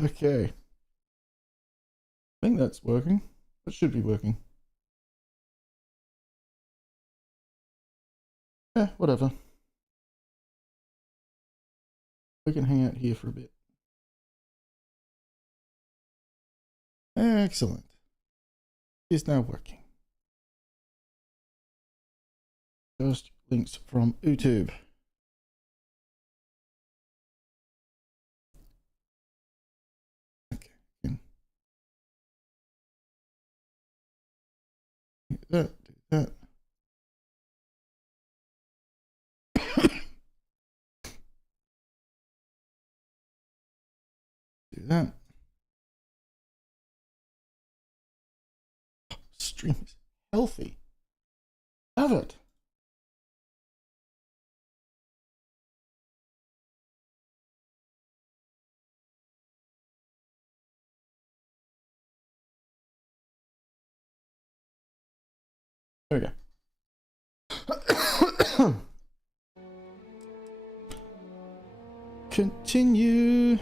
Okay. I think that's working. That should be working. Yeah, whatever. We can hang out here for a bit. Excellent. It's now working. First links from YouTube. Okay. Do that. Do that. Do that. Stream is healthy. Love it. There we go. Continue.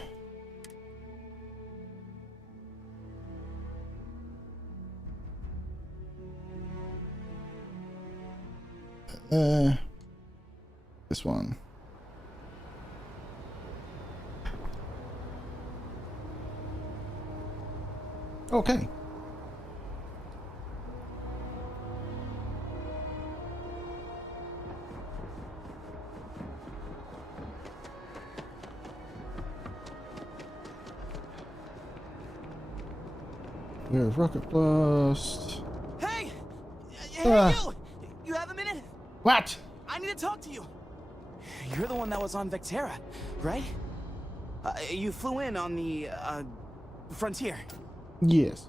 This one. Okay. We're rocket blast. Hey! Hey, you! You have a minute? What? I need to talk to you. You're the one that was on Vectera, right? You flew in on the, Frontier. Yes.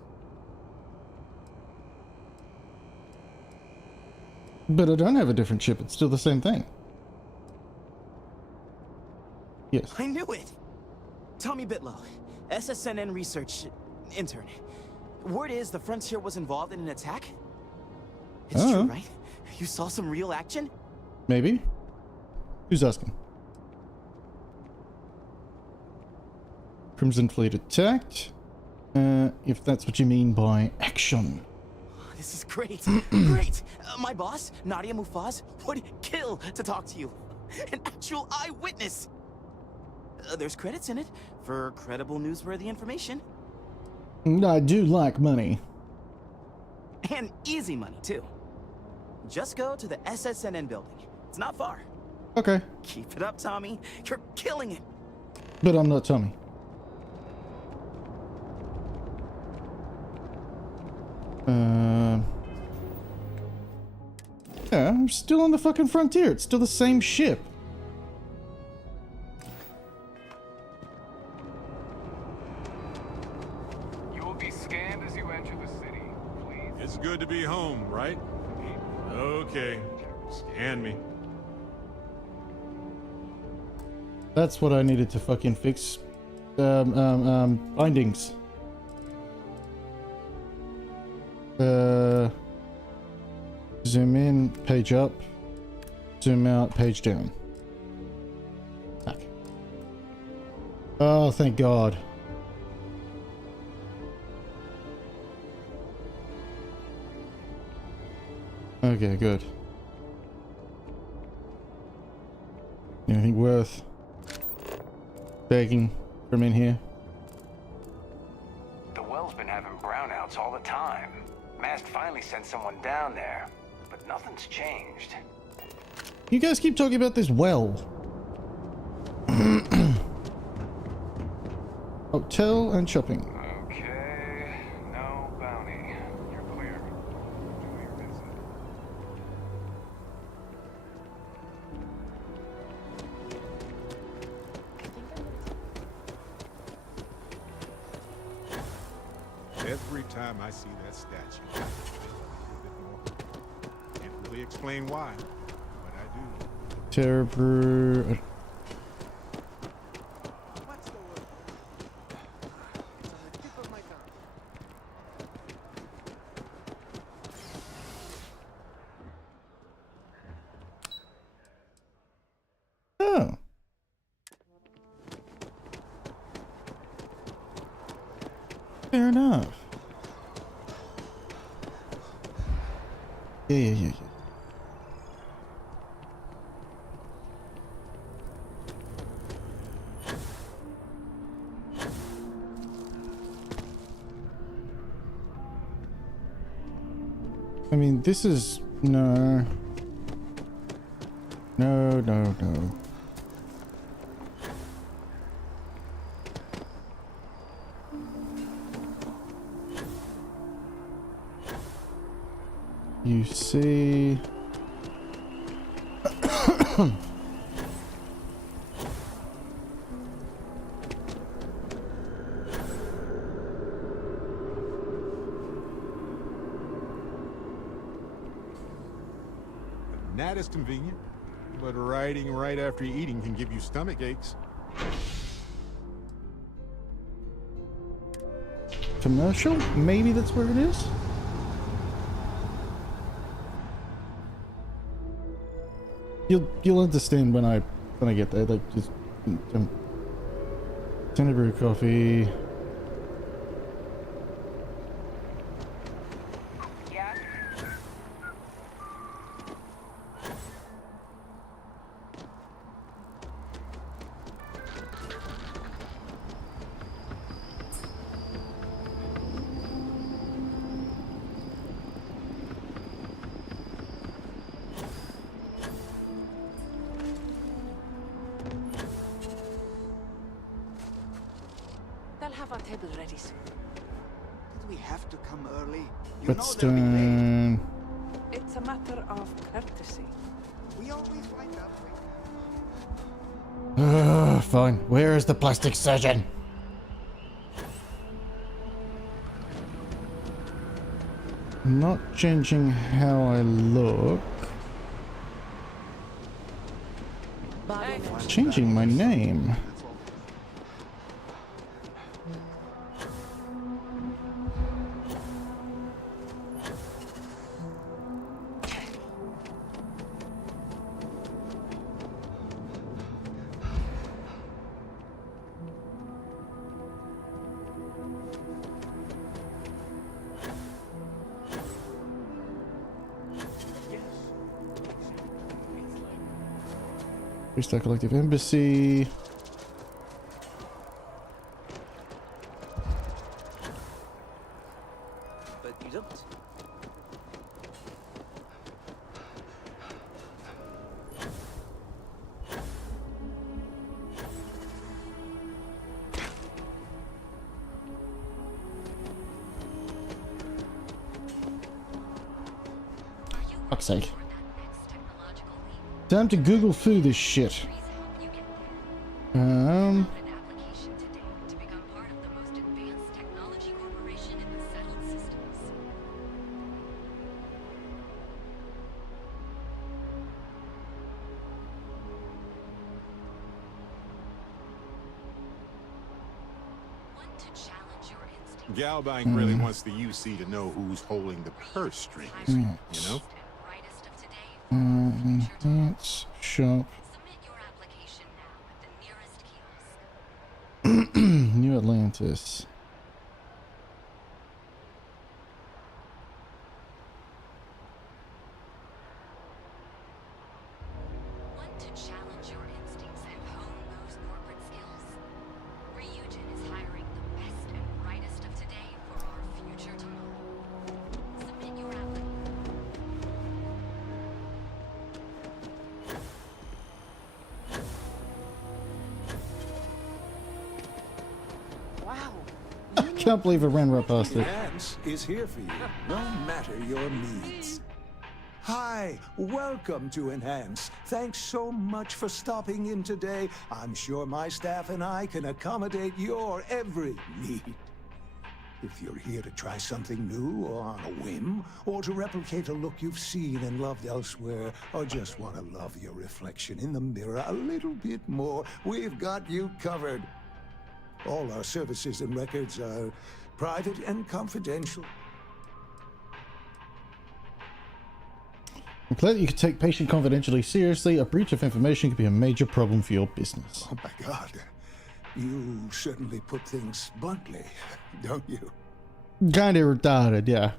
But I don't have a different ship. It's still the same thing. Yes. I knew it! Tommy Bitlow, SSNN research intern. Word is the Frontier was involved in an attack? It's true, right? You saw some real action? Maybe. Who's asking? Crimson Fleet attacked. If that's what you mean by action. This is great. Great. My boss, Nadia Mufaz, would kill to talk to you. An actual eyewitness. There's credits in it for credible, newsworthy information. I do like money. And easy money, too. Just go to the SSNN building. It's not far. Okay. Keep it up, Tommy. You're killing it. But I'm not Tommy. Yeah, I'm still on the fucking Frontier. It's still the same ship. You will be scanned as you enter the city. Please. It's good to be home, right? Okay. Scan me. That's what I needed to fucking fix. Bindings. Zoom in, page up. Zoom out, page down. Back. Oh, thank God. Okay, good. Anything worth begging from in here? The well's been having brownouts all the time. Mast finally sent someone down there, but nothing's changed. You guys keep talking about this well. Hotel and shopping. Okay, no bounty. You're clear. Do your visit. Every time I see that statue, I feel a bit more. Can't really explain why, but I do. Terror. What's the word? It's on the tip of my tongue. Oh. Fair enough. Yeah. I mean, this is... No. No. You see... Not as convenient, but riding right after eating can give you stomach aches. Commercial? Maybe that's where it is? You'll understand when I get there. Like, just Tater brew coffee. Yeah? They'll have our table ready soon. Did we have to come early? You But know they'll be late. It's a matter of courtesy. We always wind up waiting. Fine. Where is the plastic surgeon? Not changing how I look. Changing my name. Freestyle Collective Embassy. But you don't. Fuck's sake. Time to Google foo this shit. Galbank really wants the UC to know who's holding the purse strings, you know? Let's shop. New Atlantis. Want to challenge your instincts and hone those corporate skills? Ryujin is hiring the best and brightest of today for our future tomorrow. Submit your application. Wow. I can't believe I ran right past it. Enhance is here for you, no matter your needs. Hi, welcome to Enhance. Thanks so much for stopping in today. I'm sure my staff and I can accommodate your every need. If you're here to try something new or on a whim, or to replicate a look you've seen and loved elsewhere, or just want to love your reflection in the mirror a little bit more, we've got you covered. All our services and records are private and confidential. I'm glad that you can take patient confidentially seriously. A breach of information could be a major problem for your business. Oh my God. You certainly put things bluntly, don't you? Kind of retarded, yeah.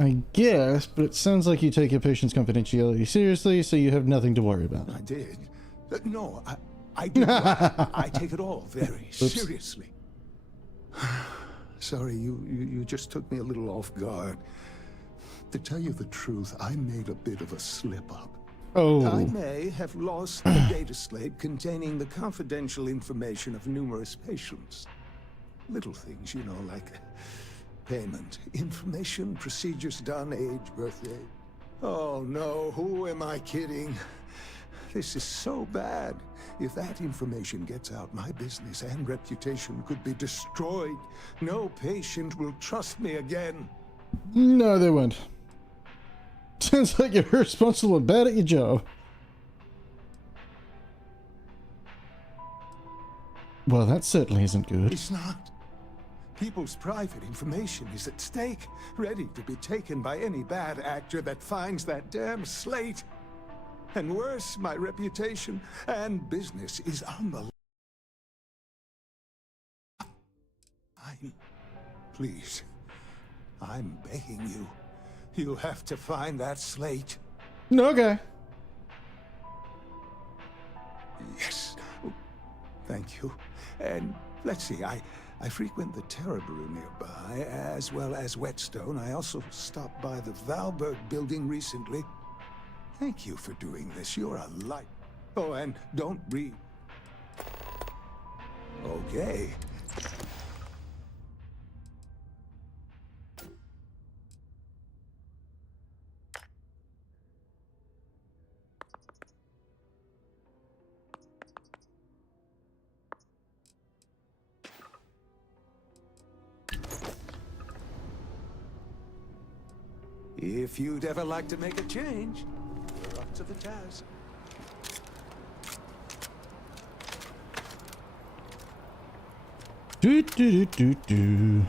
I guess, but it sounds like you take your patient's confidentiality seriously, so you have nothing to worry about. I did. No, I do. I take it all very seriously. Sorry, you just took me a little off guard. To tell you the truth, I made a bit of a slip-up. Oh. I may have lost the data slate containing the confidential information of numerous patients. Little things, you know, like payment, information, procedures done, age, birthday. Oh no, who am I kidding? This is so bad. If that information gets out, my business and reputation could be destroyed. No patient will trust me again. No, they won't. Sounds like you're irresponsible and bad at your job. Well, that certainly isn't good. It's not. People's private information is at stake, ready to be taken by any bad actor that finds that damn slate. And worse, my reputation and business is on the line. Please, I'm begging you. You'll have to find that slate. Okay. Yes. Thank you. And let's see, I frequent the Tater Brew nearby, as well as Whetstone. I also stopped by the Valberg building recently. Thank you for doing this. You're a light. Oh, and don't read. Okay. If you'd ever like to make a change, we're up to the task. Do do do do do.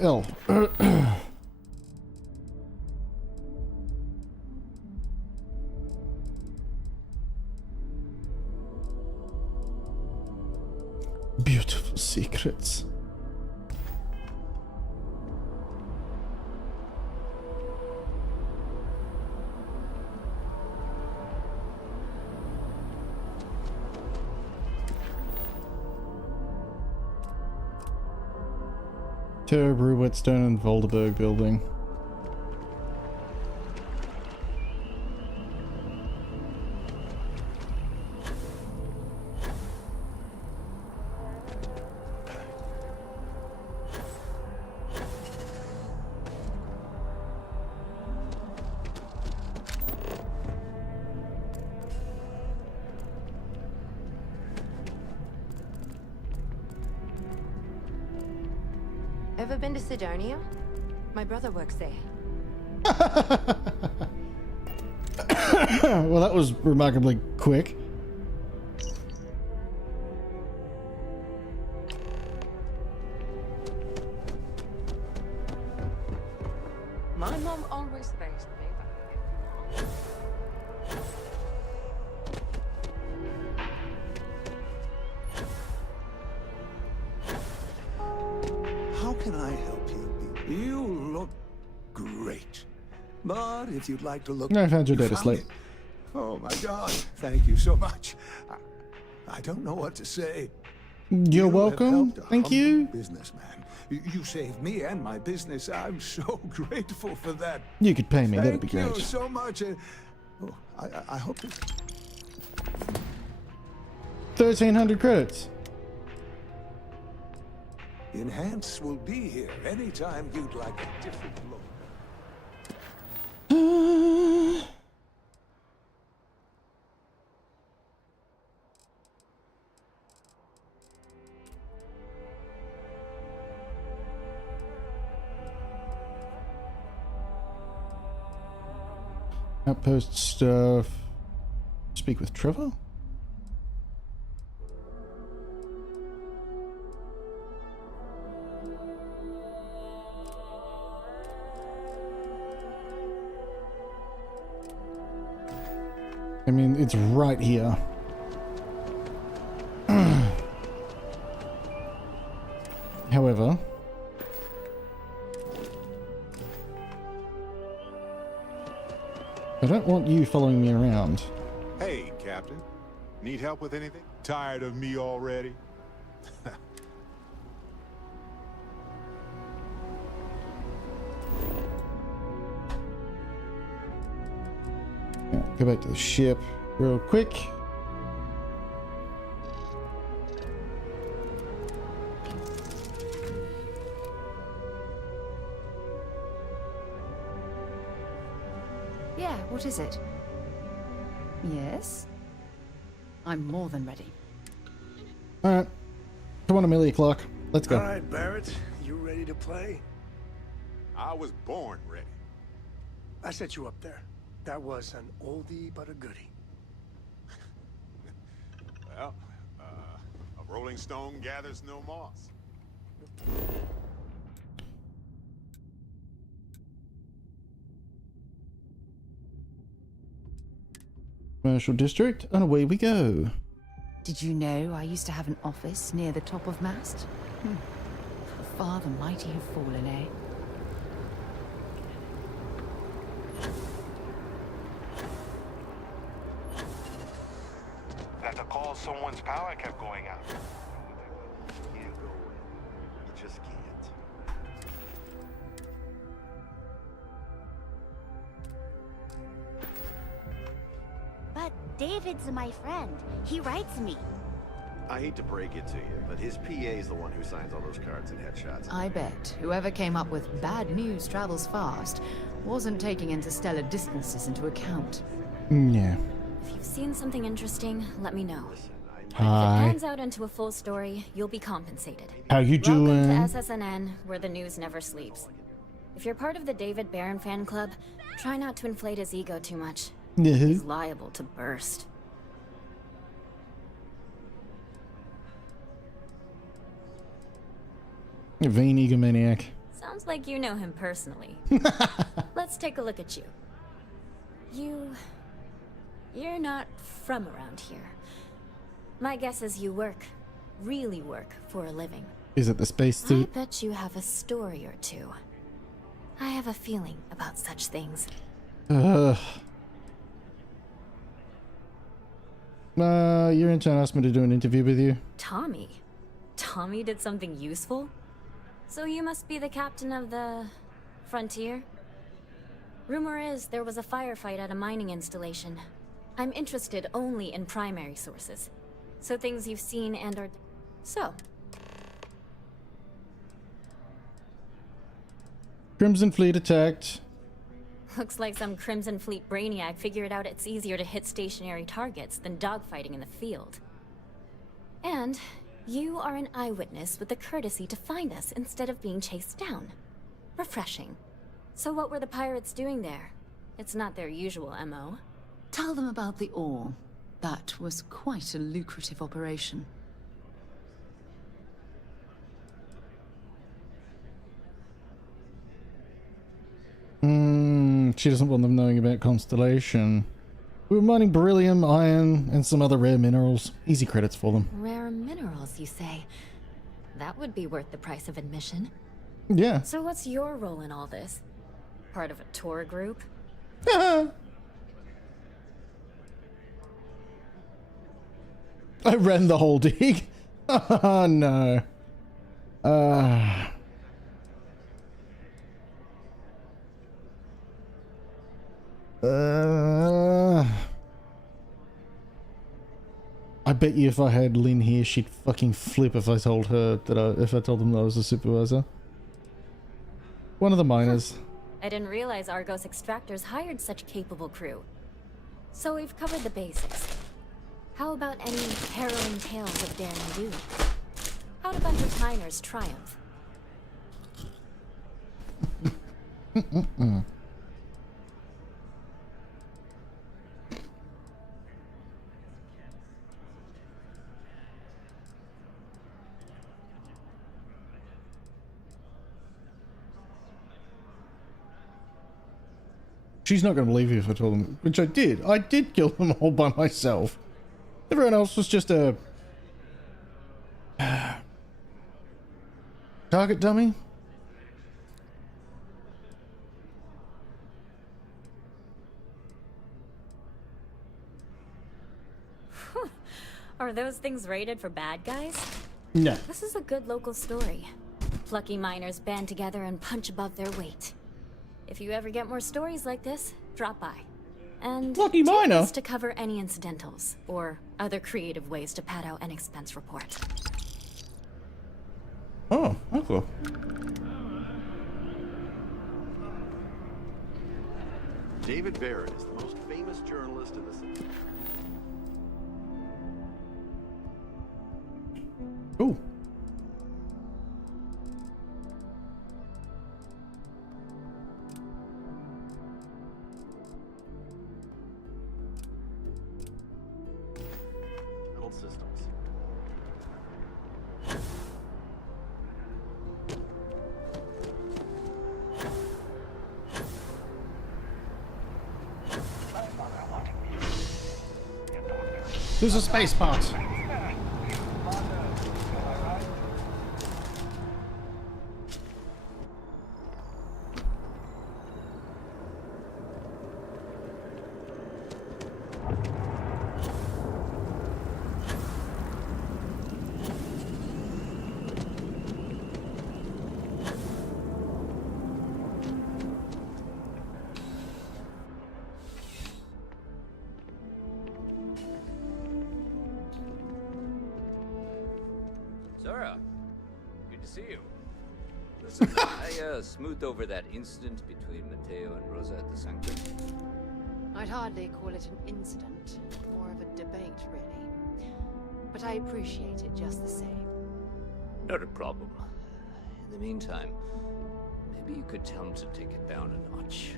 L. Beautiful secrets. Tater Brew, Whetstone, and Valberg building. Ever been to Sidonia? My brother works there. Well, that was remarkably quick. My mom always raised me that way. How can I help you? You look great. But if you'd like to look... I found your You data found slate. it. Oh my God, thank you so much. I don't know what to say. You're You have welcome. helped a Thank humble you. businessman. You saved me and my business. I'm so grateful for that. You could pay me. That'd be Thank you great. so much. Oh, I hope this... 1,300 credits. Enhance will be here anytime you'd like a different look. Outpost stuff. Speak with Trevor? I mean, it's right here. However, I don't want you following me around. Hey, Captain. Need help with anything? Tired of me already? Yeah, go back to the ship real quick. Yeah, what is it? Yes? I'm more than ready. Alright. Come on, Amelia Clark. Let's go. All right, Barrett, you ready to play? I was born ready. I set you up there. That was an oldie but a goodie. Well, a rolling stone gathers no moss. Commercial district, and away we go. Did you know I used to have an office near the top of mast? Far the mighty have fallen, eh? That the call someone's power kept going out. Can't go in. You just can't. But David's my friend. He writes me. I hate to break it to you, but his PA's the one who signs all those cards and headshots. I bet whoever came up with bad news travels fast wasn't taking interstellar distances into account. Yeah. If you've seen something interesting, let me know. Listen, If it Hi. pans out into a full story, you'll be compensated. How you Welcome doing? to SSNN, where the news never sleeps. If you're part of the David Barron fan club, try not to inflate his ego too much. He's liable to burst. Vain egomaniac. Sounds like you know him personally. Let's take a look at you. You're not from around here. My guess is you work, really work, for a living. Is it the space I suit? bet you have a story or two. I have a feeling about such things. Your intern asked me to do an interview with you. Tommy? Tommy did something useful? So you must be the captain of the... Frontier? Rumor is there was a firefight at a mining installation. I'm interested only in primary sources. So things you've seen and are... So, Crimson Fleet attacked. looks like some Crimson Fleet brainiac figured out it's easier to hit stationary targets than dogfighting in the field. And you are an eyewitness with the courtesy to find us instead of being chased down. Refreshing. So what were the pirates doing there? It's not their usual MO. Tell them about the ore. That was quite a lucrative operation. She doesn't want them knowing about Constellation. We were mining beryllium, iron, and some other rare minerals. Easy credits for them. Rare minerals, you say? That would be worth the price of admission. Yeah. So what's your role in all this? Part of a tour group? I ran the whole dig. Oh no. I bet you if I had Lynn here, she'd fucking flip if I told her that if I told them that I was a supervisor. One of the miners. I didn't realize Argos extractors hired such capable crew. So we've covered the basics. How about any harrowing tales of daring do? How'd a bunch of miners triumph? she's not going to believe you if I told them, which I did. I did kill them all by myself. Everyone else was just a target dummy. Are those things rated for bad guys? No. This is a good local story. Plucky miners band together and punch above their weight. If you ever get more stories like this, drop by. And Plucky take miner? this to cover any incidentals or other creative ways to pad out an expense report. Oh, okay. David Barrett is the most famous journalist in the city. Ooh. Metal systems. There's a space part. Sarah, good to see you. Listen, I smoothed over that incident between Matteo and Rosa at the Sanctum. I'd hardly call it an incident, more of a debate, really. But I appreciate it just the same. Not a problem. In the meantime, maybe you could tell him to take it down a notch.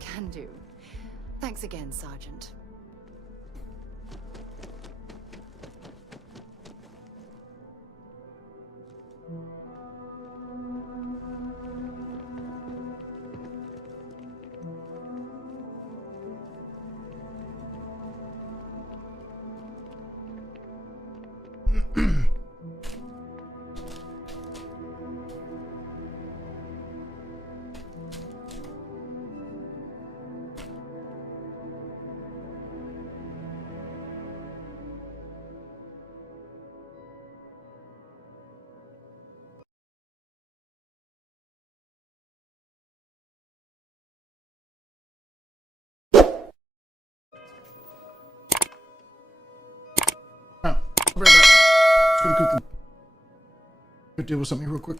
Can do. Thanks again, Sergeant. I'll be right back. Just gonna quick deal with something real quick.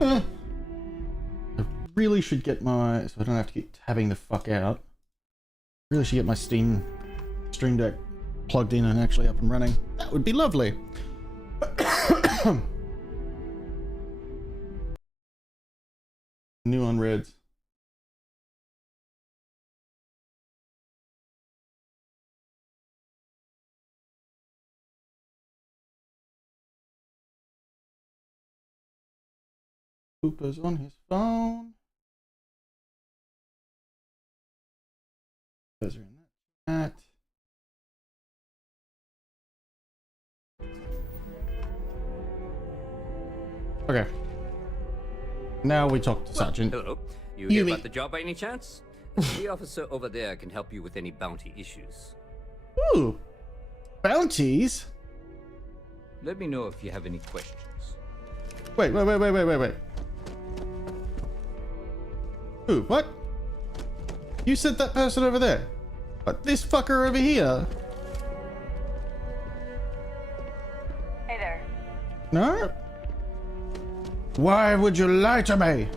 I really should get my, so I don't have to keep tabbing the fuck out. Really should get my Stream Deck plugged in and actually up and running. That would be lovely. New on Reds. Cooper's on his phone. Those are in that chat. Okay. Now we talk to Sergeant. Hello. You hear about the job by any chance? The officer over there can help you with any bounty issues. Ooh. Bounties? Let me know if you have any questions. Wait. Ooh, what? You said that person over there. But this fucker over here. Hey there. No? Why would you lie to me?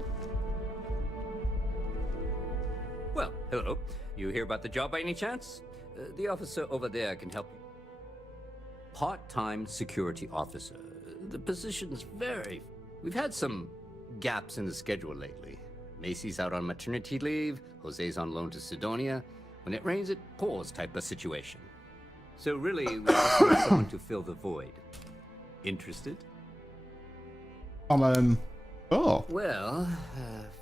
Well, hello. You hear about the job by any chance? The officer over there can help you. Part-time security officer. The position's very... We've had some gaps in the schedule lately. Macy's out on maternity leave, Jose's on loan to Sidonia. When it rains, it pours type of situation. So really, we just need someone to fill the void. Interested? Oh. Well,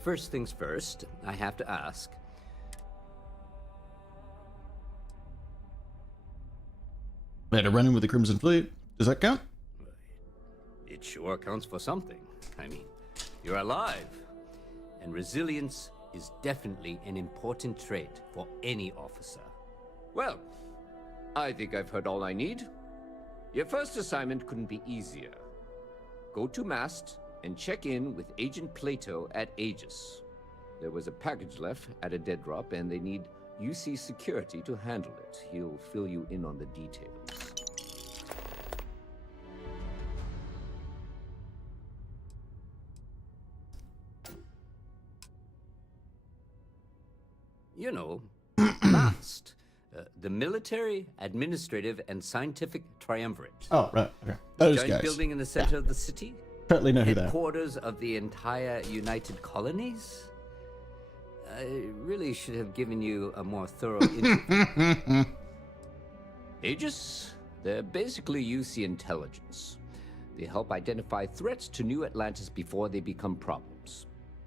first things first, I have to ask. Had a run-in with the Crimson Fleet. Does that count? It sure counts for something. I mean, you're alive. And resilience is definitely an important trait for any officer. Well, I think I've heard all I need. Your first assignment couldn't be easier. Go to Mast and check in with Agent Plato at Aegis. There was a package left at a dead drop, and they need UC security to handle it. He'll fill you in on the details. You know, MAST, the Military, Administrative, and Scientific Triumvirate. Oh, right, okay. Those Giant guys. building in the center of the city. Totally know who they are. Headquarters of the entire United Colonies. I really should have given you a more thorough interview. Aegis, they're basically UC intelligence. They help identify threats to New Atlantis before they become problems.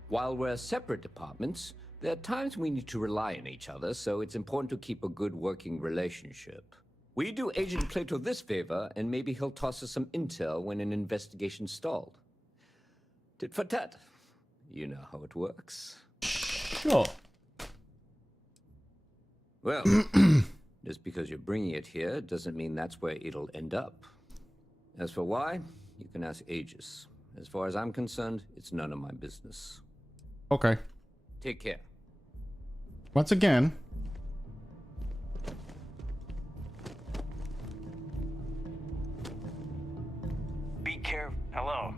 While we're separate departments, there are times we need to rely on each other, so it's important to keep a good working relationship. We do Agent Plato this favor, and maybe he'll toss us some intel when an investigation stalled. Tit for tat. You know how it works. Sure. Well, just because you're bringing it here doesn't mean that's where it'll end up. As for why, you can ask Aegis. As far as I'm concerned, it's none of my business. Okay. Take care. Once again. Be careful. Hello.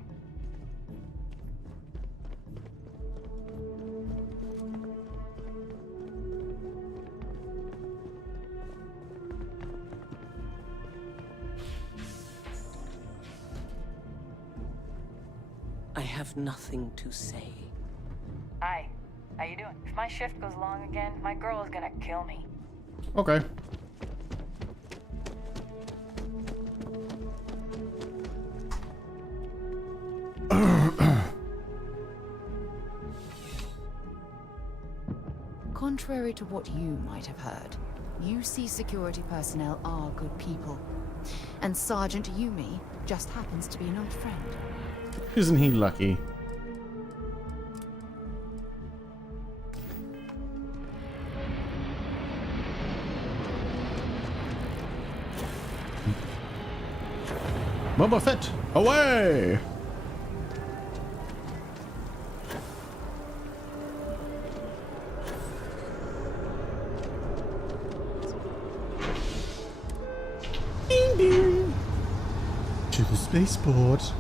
I have nothing to say. Hi. How you doing? If my shift goes long again, my girl is gonna kill me. Okay. Contrary to what you might have heard, UC security personnel are good people. And Sergeant Yumi just happens to be an old friend. Isn't he lucky? Boba Fett, away! Ding ding! To the spaceport.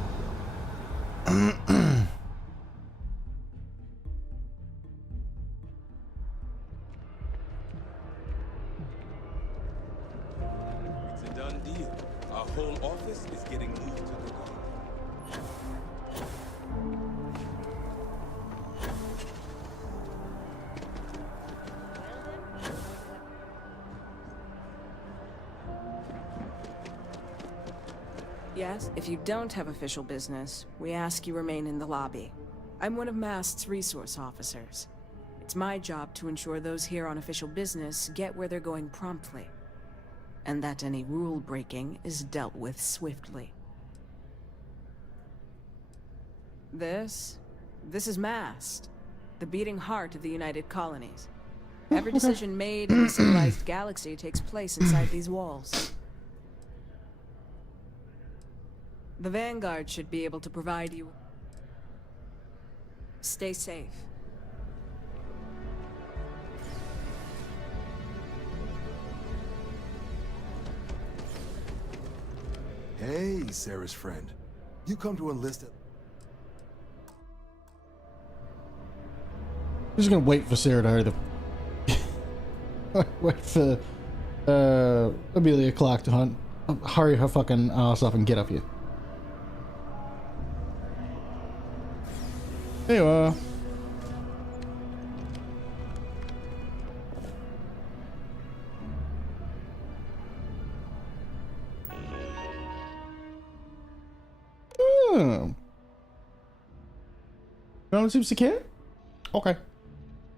office is getting moved to the guard. Yes? If you don't have official business, we ask you remain in the lobby. I'm one of MAST's resource officers. It's my job to ensure those here on official business get where they're going promptly, and that any rule breaking is dealt with swiftly. This is MAST, the beating heart of the United Colonies. Every decision made in the civilized galaxy takes place inside these walls. The Vanguard should be able to provide you. Stay safe. Hey, Sarah's friend. You come to enlist at... I'm just gonna wait for Sarah to hurry the... wait for Amelia Clark to hurry her fucking ass up and get up here. There you are. Oh. No one seems to care? Okay.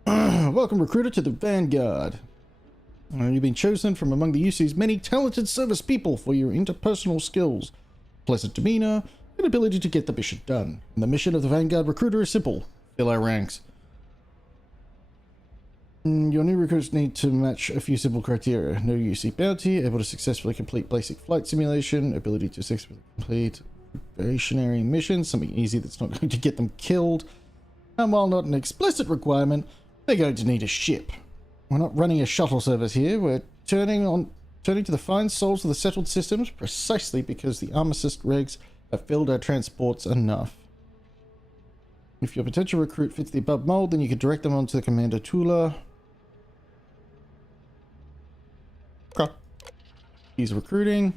Welcome, recruiter, to the Vanguard. You've been chosen from among the UC's many talented service people for your interpersonal skills, pleasant demeanor, and ability to get the mission done. And the mission of the Vanguard recruiter is simple: fill our ranks. Your new recruits need to match a few simple criteria: no UC bounty, able to successfully complete basic flight simulation, ability to successfully complete probationary missions, something easy that's not going to get them killed. And while not an explicit requirement, they're going to need a ship. We're not running a shuttle service here. We're turning to the fine souls of the settled systems precisely because the armistice regs have filled our transports enough. If your potential recruit fits the above mold, then you can direct them onto the Commander Tula. Okay. He's recruiting.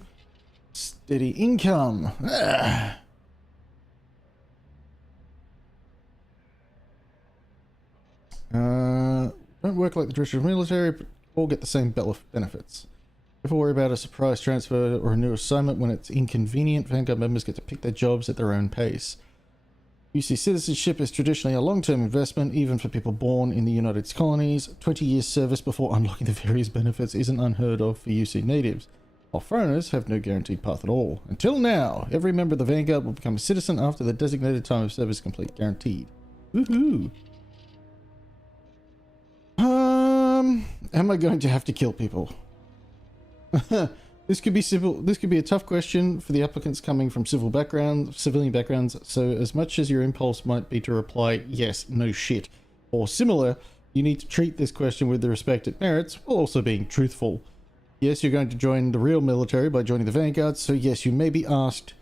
Steady income. Don't work like the traditional military, but all get the same benefits. Never worry about a surprise transfer or a new assignment when it's inconvenient. Vanguard members get to pick their jobs at their own pace. UC citizenship is traditionally a long-term investment, even for people born in the United Colonies. 20 years service before unlocking the various benefits isn't unheard of for UC natives, while foreigners have no guaranteed path at all. Until now, every member of the Vanguard will become a citizen after the designated time of service complete, guaranteed. Woohoo! Am I going to have to kill people? This could be simple. This could be a tough question for the applicants coming from civilian backgrounds. So as much as your impulse might be to reply, yes, no shit, or similar, you need to treat this question with the respect it merits, while also being truthful. Yes, you're going to join the real military by joining the Vanguard, so yes, you may be asked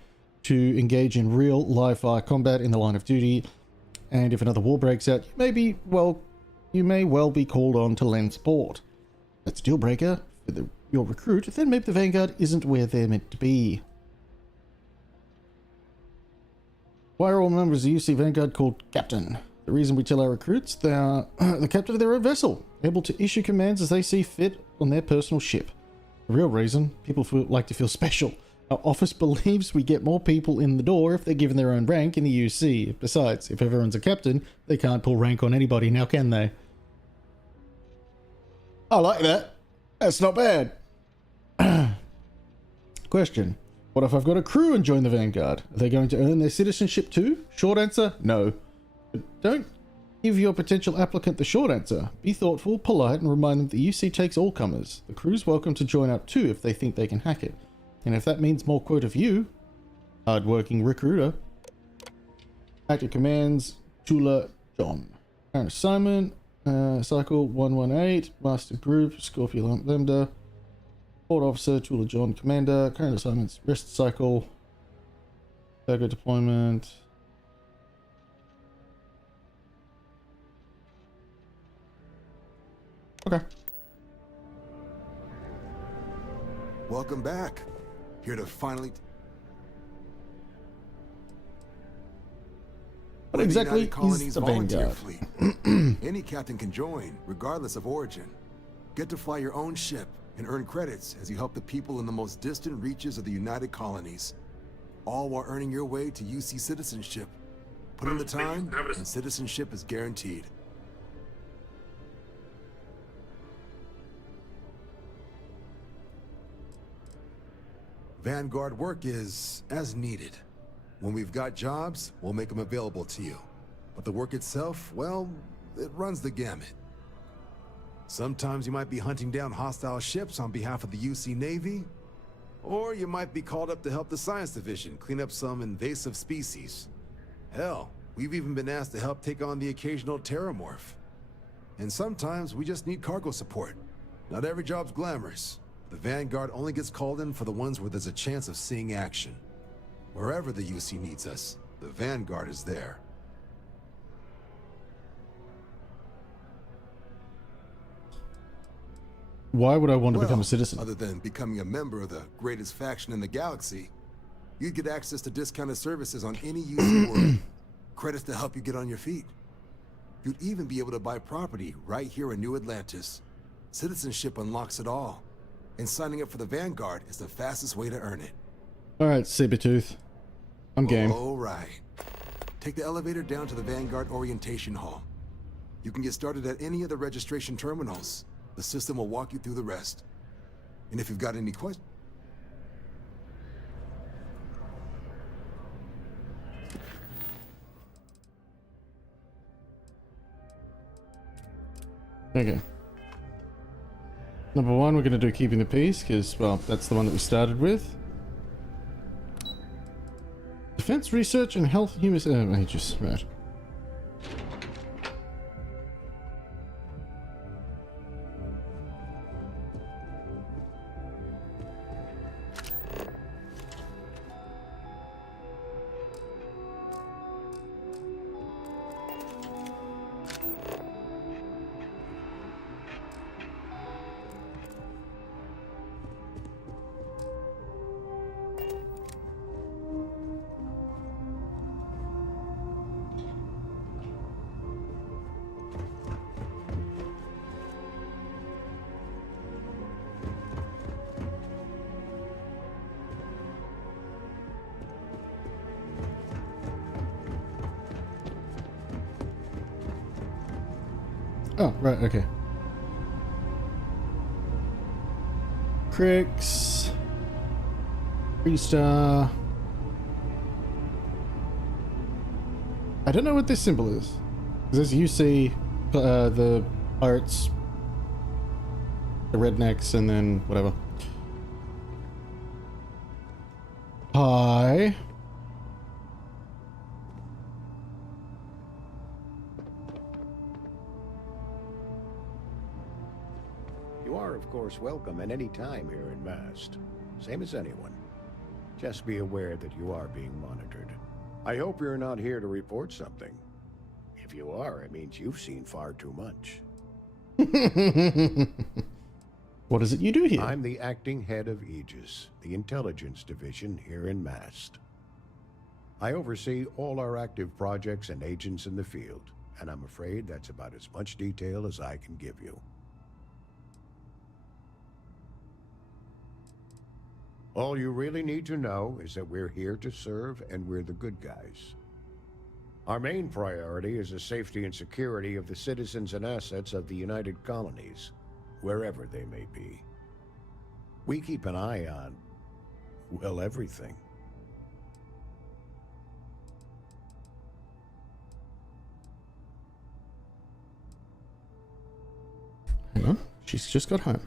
to engage in real live-fire combat in the line of duty, and if another war breaks out, you may well be called on to lend support. That's a deal breaker for your recruit, then maybe the Vanguard isn't where they're meant to be. Why are all members of the UC Vanguard called Captain? The reason we tell our recruits they are the captain of their own vessel, able to issue commands as they see fit on their personal ship. The real reason, people like to feel special. Our office believes we get more people in the door if they're given their own rank in the UC. Besides, if everyone's a captain, they can't pull rank on anybody now, can they? I like that. That's not bad. Question. What if I've got a crew and join the Vanguard? Are they going to earn their citizenship too? Short answer, no. But don't give your potential applicant the short answer. Be thoughtful, polite, and remind them the UC takes all comers. The crew's welcome to join up too if they think they can hack it. And if that means more quote of you, hard-working recruiter. Active commands, Tula John. Current assignment, cycle 118, master group, Scorpio Lambda. Port officer, Tula John, commander. Current assignments, rest cycle, cargo deployment. Okay. Welcome back. Here to finally... What We're the exactly United Colonies is the volunteer Vanguard? fleet. Any captain can join, regardless of origin. Get to fly your own ship and earn credits as you help the people in the most distant reaches of the United Colonies. All while earning your way to UC citizenship. Put in the time, and citizenship is guaranteed. Vanguard work is as needed. When we've got jobs, we'll make them available to you. But the work itself, well, it runs the gamut. Sometimes you might be hunting down hostile ships on behalf of the UC Navy, or you might be called up to help the Science Division clean up some invasive species. Hell, we've even been asked to help take on the occasional terramorph. And sometimes we just need cargo support. Not every job's glamorous. The Vanguard only gets called in for the ones where there's a chance of seeing action. Wherever the UC needs us, the Vanguard is there. Why would I want to become a citizen? Other than becoming a member of the greatest faction in the galaxy, you'd get access to discounted services on any UC world. Credits to help you get on your feet. You'd even be able to buy property right here in New Atlantis. Citizenship unlocks it all. And signing up for the Vanguard is the fastest way to earn it. Alright, Sabertooth. I'm game. Alright. Take the elevator down to the Vanguard Orientation Hall. You can get started at any of the registration terminals. The system will walk you through the rest. And if you've got any questions... Okay. Number one, we're going to do Keeping the Peace, because, well, that's the one that we started with. Defense Research and Health Human Ages, right. Oh, right, okay. Crix. Freestar. I don't know what this symbol is. Because as you see, the pirates, the rednecks, and then whatever. Hi. You are, of course, welcome at any time here in Mast. Same as anyone. Just be aware that you are being monitored. I hope you're not here to report something. If you are, it means you've seen far too much. What is it you do here? I'm the acting head of Aegis, the intelligence division here in Mast. I oversee all our active projects and agents in the field, and I'm afraid that's about as much detail as I can give you. All you really need to know is that we're here to serve and we're the good guys. Our main priority is the safety and security of the citizens and assets of the United Colonies, wherever they may be. We keep an eye on, well, everything. Hang on, she's just got home.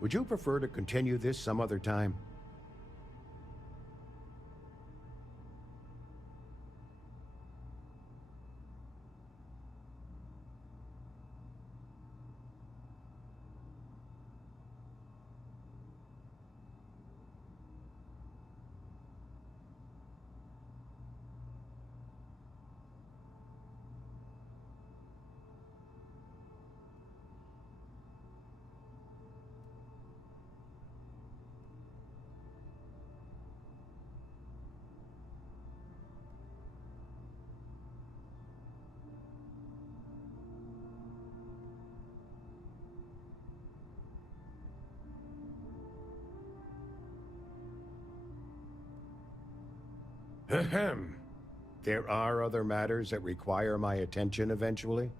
Would you prefer to continue this some other time? Ahem. There are other matters that require my attention eventually?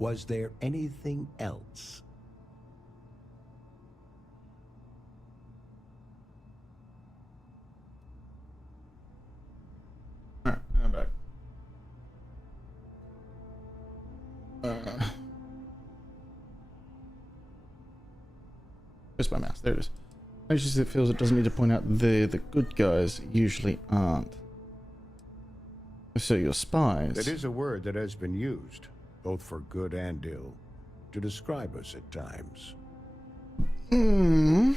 Was there anything else? Alright, I'm back. Where's my mouse? There it is. Notices it feels it doesn't need to point out the good guys usually aren't. So you're spies. That is a word that has been used, both for good and ill, to describe us at times. An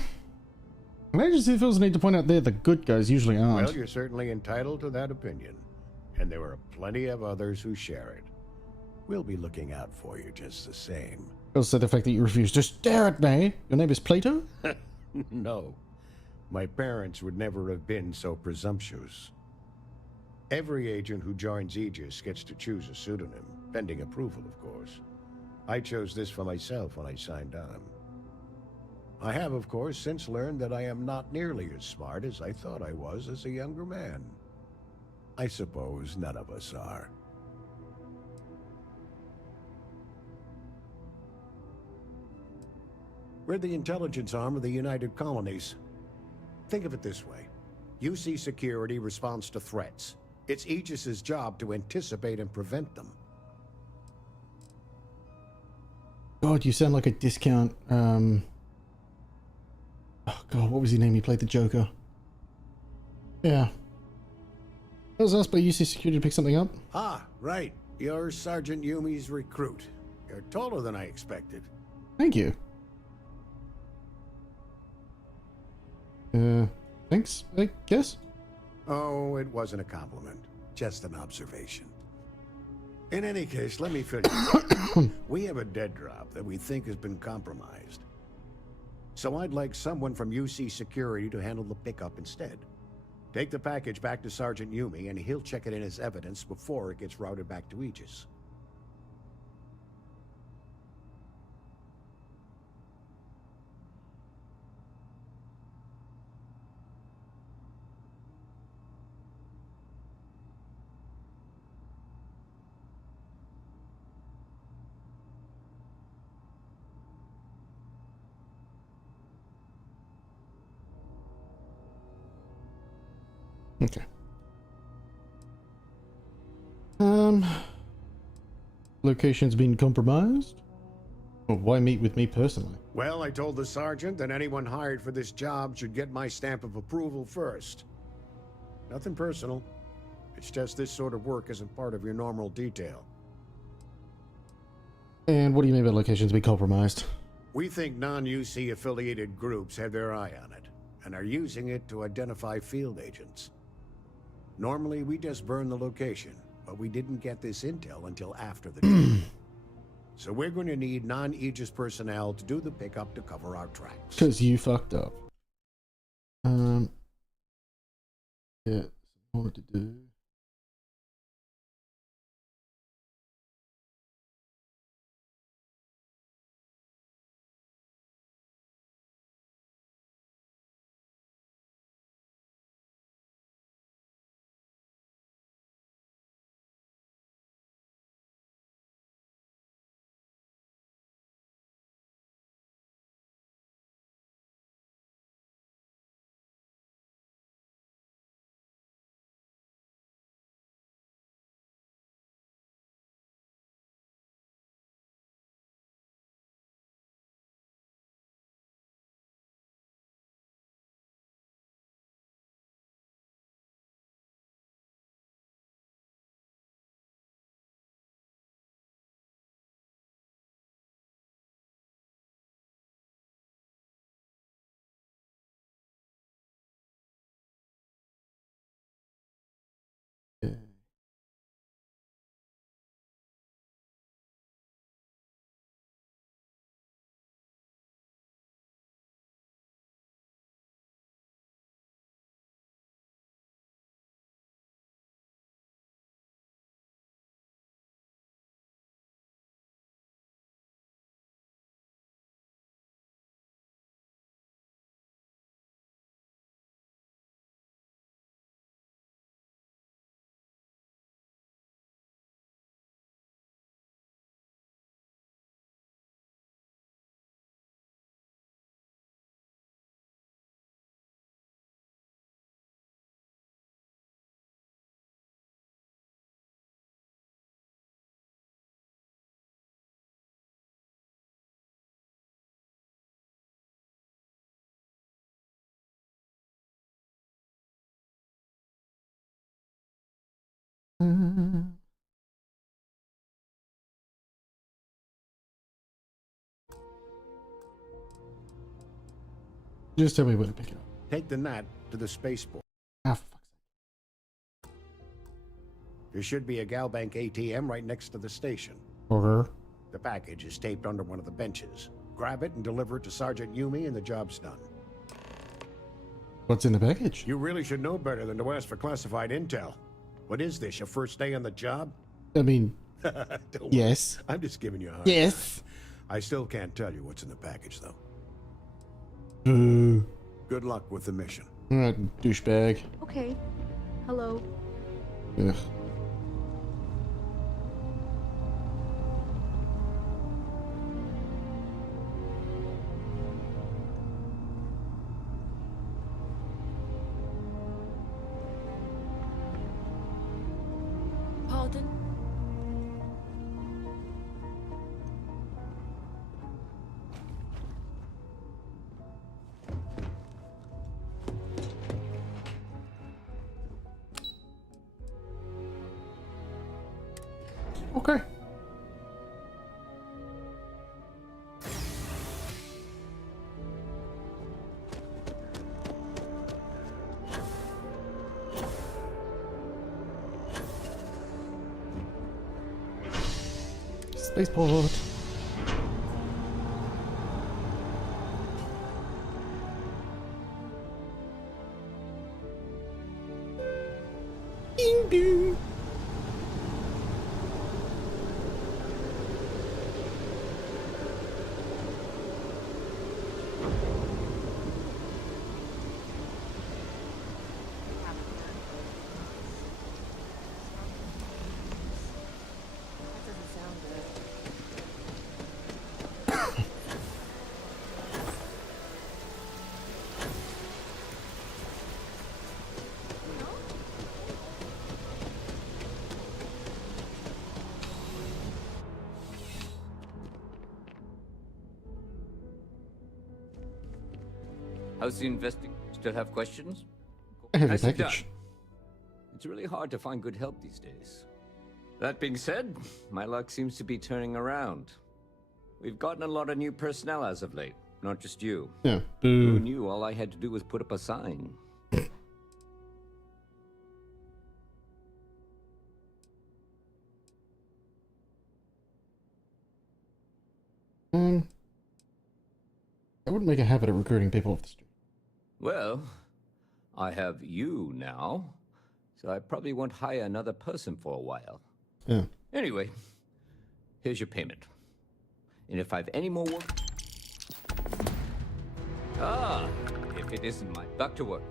agency feels the need to point out the good guys usually aren't. Well, you're certainly entitled to that opinion, and there are plenty of others who share it. We'll be looking out for you just the same. Also, the fact that you refuse to stare at me. Your name is Plato? No. My parents would never have been so presumptuous. Every agent who joins Aegis gets to choose a pseudonym, pending approval, of course. I chose this for myself when I signed on. I have, of course, since learned that I am not nearly as smart as I thought I was as a younger man. I suppose none of us are. We're the intelligence arm of the United Colonies. Think of it this way. UC Security responds to threats. It's Aegis's job to anticipate and prevent them. God, you sound like a discount, oh God, what was his name? He played the Joker. Yeah. I was asked by UC Security to pick something up. Ah, right. You're Sergeant Yumi's recruit. You're taller than I expected. Thank you. Thanks, I guess? Oh, it wasn't a compliment. Just an observation. In any case, let me fill you in. We have a dead drop that we think has been compromised. So I'd like someone from UC Security to handle the pickup instead. Take the package back to Sergeant Yumi, and he'll check it in as evidence before it gets routed back to Aegis. Okay. Location's been compromised? Well, why meet with me personally? Well, I told the sergeant that anyone hired for this job should get my stamp of approval first. Nothing personal. It's just this sort of work isn't part of your normal detail. And what do you mean by locations be compromised? We think non-UC affiliated groups have their eye on it, and are using it to identify field agents. Normally, we just burn the location, but we didn't get this intel until after the job. So we're going to need non-Aegis personnel to do the pickup to cover our tracks. Because you fucked up. Yeah, I wanted to do. Yeah. Just tell me where to pick it up. Take the Nat to the spaceport. Ah, for fuck's sake. There should be a Galbank ATM right next to the station. Okay. The package is taped under one of the benches. Grab it and deliver it to Sergeant Yumi and the job's done. What's in the package? You really should know better than to ask for classified intel. What is this, your first day on the job? I mean, Don't yes. worry. I'm just giving you a hard Yes. time. I still can't tell you what's in the package, though. Boo. Good luck with the mission. Alright, douchebag. Okay. Hello. Ugh. Pardon? Okay. Spaceport. Ding ding. How's the investing? Still have questions? I have a Nicely package. done. It's really hard to find good help these days. That being said, my luck seems to be turning around. We've gotten a lot of new personnel as of late, not just you. Yeah. Who Boo. knew all I had to do was put up a sign? I wouldn't make a habit of recruiting people off the street. Well, I have you now, so I probably won't hire another person for a while. Yeah. Anyway, here's your payment. And if I have any more work... Ah, if it isn't my back to work.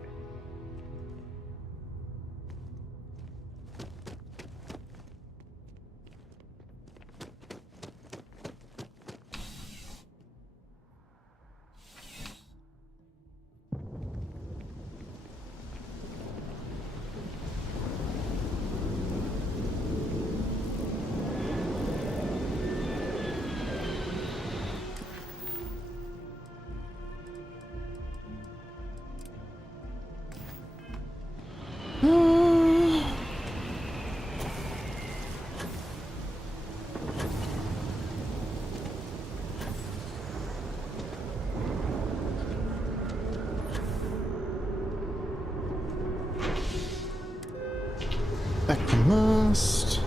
Back to mast.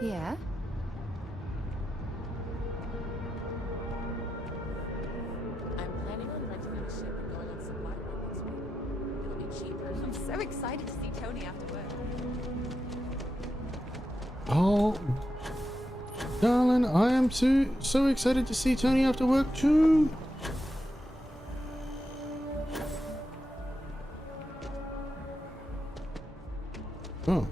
Yeah? I'm planning on renting out a ship and going on supply run next week. It'll be cheaper. I'm so excited to see Tony after work. Oh, darling, I am so excited to see Tony after work too. Oh,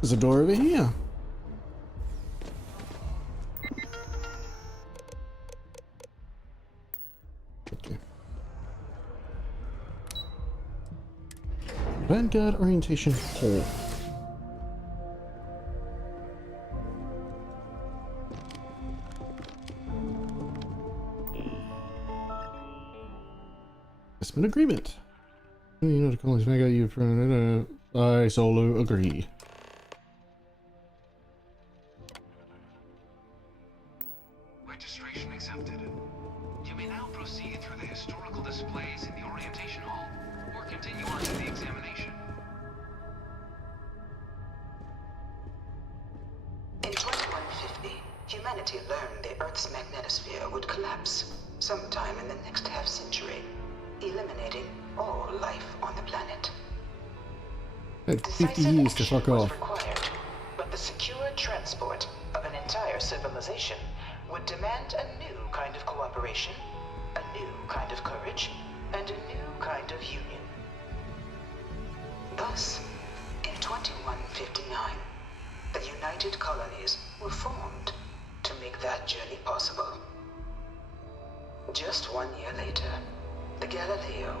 there's a door over here. Okay. Vanguard orientation hall. An agreement. You know the colonies Vanguard you I solo agree. Registration accepted. You may now proceed through the historical displays in the orientation hall, or continue on to the examination. In 2150, humanity learned the Earth's magnetosphere would collapse sometime in the next half-century, eliminating all life on the planet. Had 50 years to fuck off. Required, but the secure transport of an entire civilization would demand a new kind of cooperation, a new kind of courage, and a new kind of union. Thus, in 2159, the United Colonies were formed to make that journey possible. Just 1 year later, the Galileo,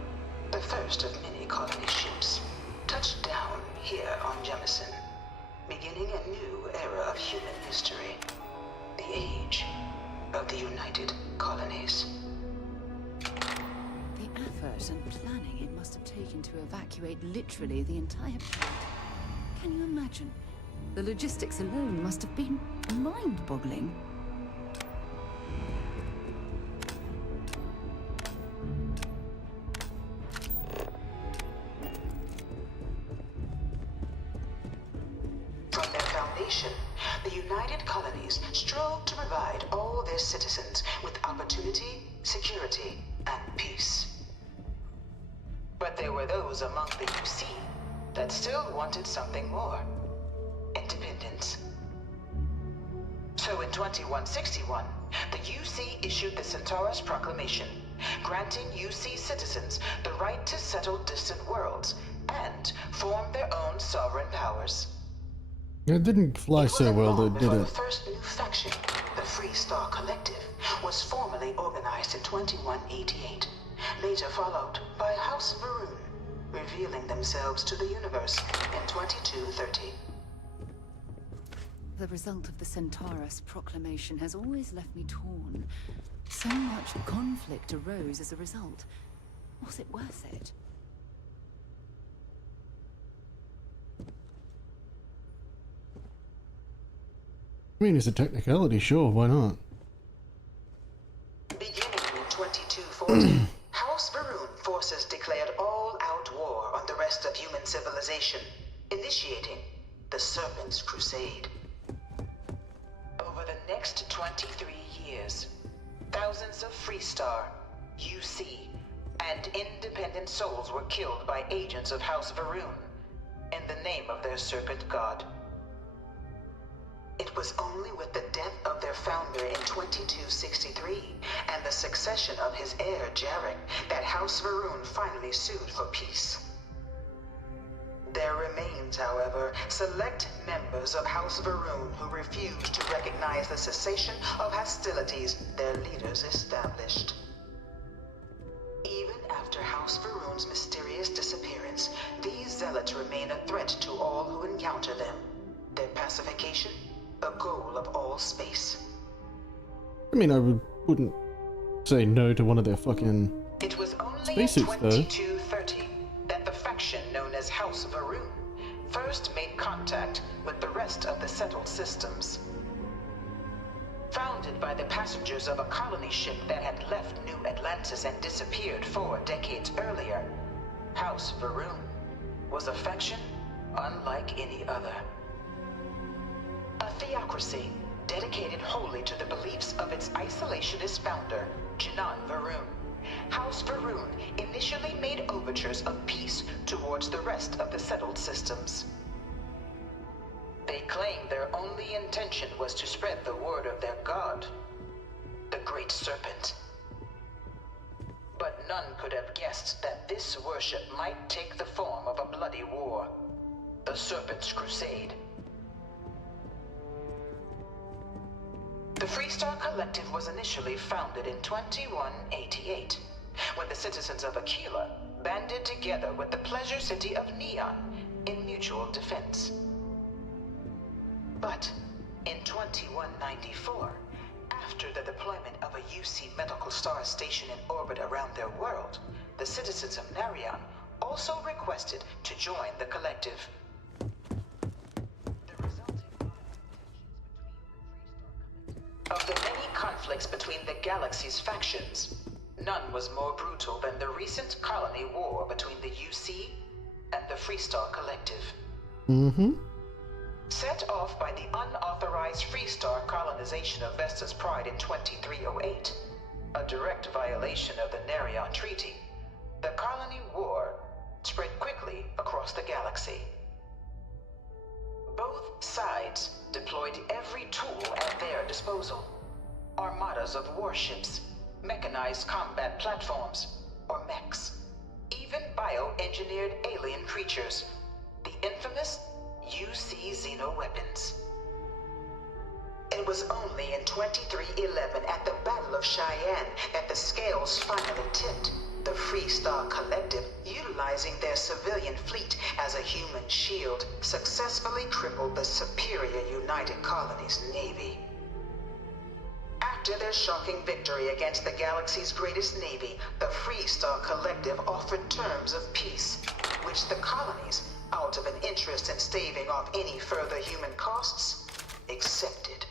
the first of many colony ships, touched down here on Jemison, beginning a new era of human history, the age of the United Colonies. The effort and planning it must have taken to evacuate literally the entire planet. Can you imagine? The logistics alone must have been mind-boggling. From their foundation, the United Colonies strove to provide all their citizens with opportunity, security, and peace. But there were those among the UC that still wanted something more. Independence. So in 2161, the UC issued the Centaurus Proclamation, granting UC citizens the right to settle distant worlds and form their own sovereign powers. It didn't fly so well, did The it? first new faction, the Free Star Collective, was formally organized in 2188, later followed by House Varun, revealing themselves to the universe in 2230. The result of the Centaurus Proclamation has always left me torn. So much conflict arose as a result. Was it worth it? I mean, it's a technicality, sure, why not? Beginning in 2240, House Varun forces declared all-out war on the rest of human civilization. the Serpent's Crusade. Over the next 23 years, thousands of Freestar, UC, and independent souls were killed by agents of House Varun in the name of their serpent god. It was only with the death of their founder in 2263 and the succession of his heir Jarek that House Varun finally sued for peace. There remains, however, select members of House Varun who refuse to recognize the cessation of hostilities their leaders established. Even after House Varun's mysterious disappearance, these zealots remain a threat to all who encounter them. Their pacification, a goal of all space. I mean, I wouldn't say no to one of their fucking It was only in spacesuits, though. 2230 that the faction known as House Varun first made contact with the rest of the settled systems. Founded by the passengers of a colony ship that had left New Atlantis and disappeared 4 decades earlier, House Varun was a faction unlike any other. A theocracy dedicated wholly to the beliefs of its isolationist founder, Janan Varun. House Varun initially made overtures of peace towards the rest of the settled systems. They claimed their only intention was to spread the word of their god, the Great Serpent. But none could have guessed that this worship might take the form of a bloody war, the Serpent's Crusade. The Freestar Collective was initially founded in 2188, when the citizens of Aquila banded together with the pleasure city of Neon in mutual defense. But in 2194, after the deployment of a UC medical star station in orbit around their world, the citizens of Narion also requested to join the collective. Of the many conflicts between the galaxy's factions, none was more brutal than the recent colony war between the UC and the Freestar Collective. Set off by the unauthorized Freestar colonization of Vesta's Pride in 2308, a direct violation of the Narion Treaty, the colony war spread quickly across the galaxy. Both sides deployed every tool at their disposal. Armadas of warships, mechanized combat platforms, or mechs, even bioengineered alien creatures, the infamous UC xeno-weapons. It was only in 2311 at the Battle of Cheyenne that the scales finally tipped. The Freestar Collective, utilizing their civilian fleet as a human shield, successfully crippled the superior United Colonies Navy. After their shocking victory against the galaxy's greatest navy, the Freestar Collective offered terms of peace, which the colonies, out of an interest in staving off any further human costs, accepted.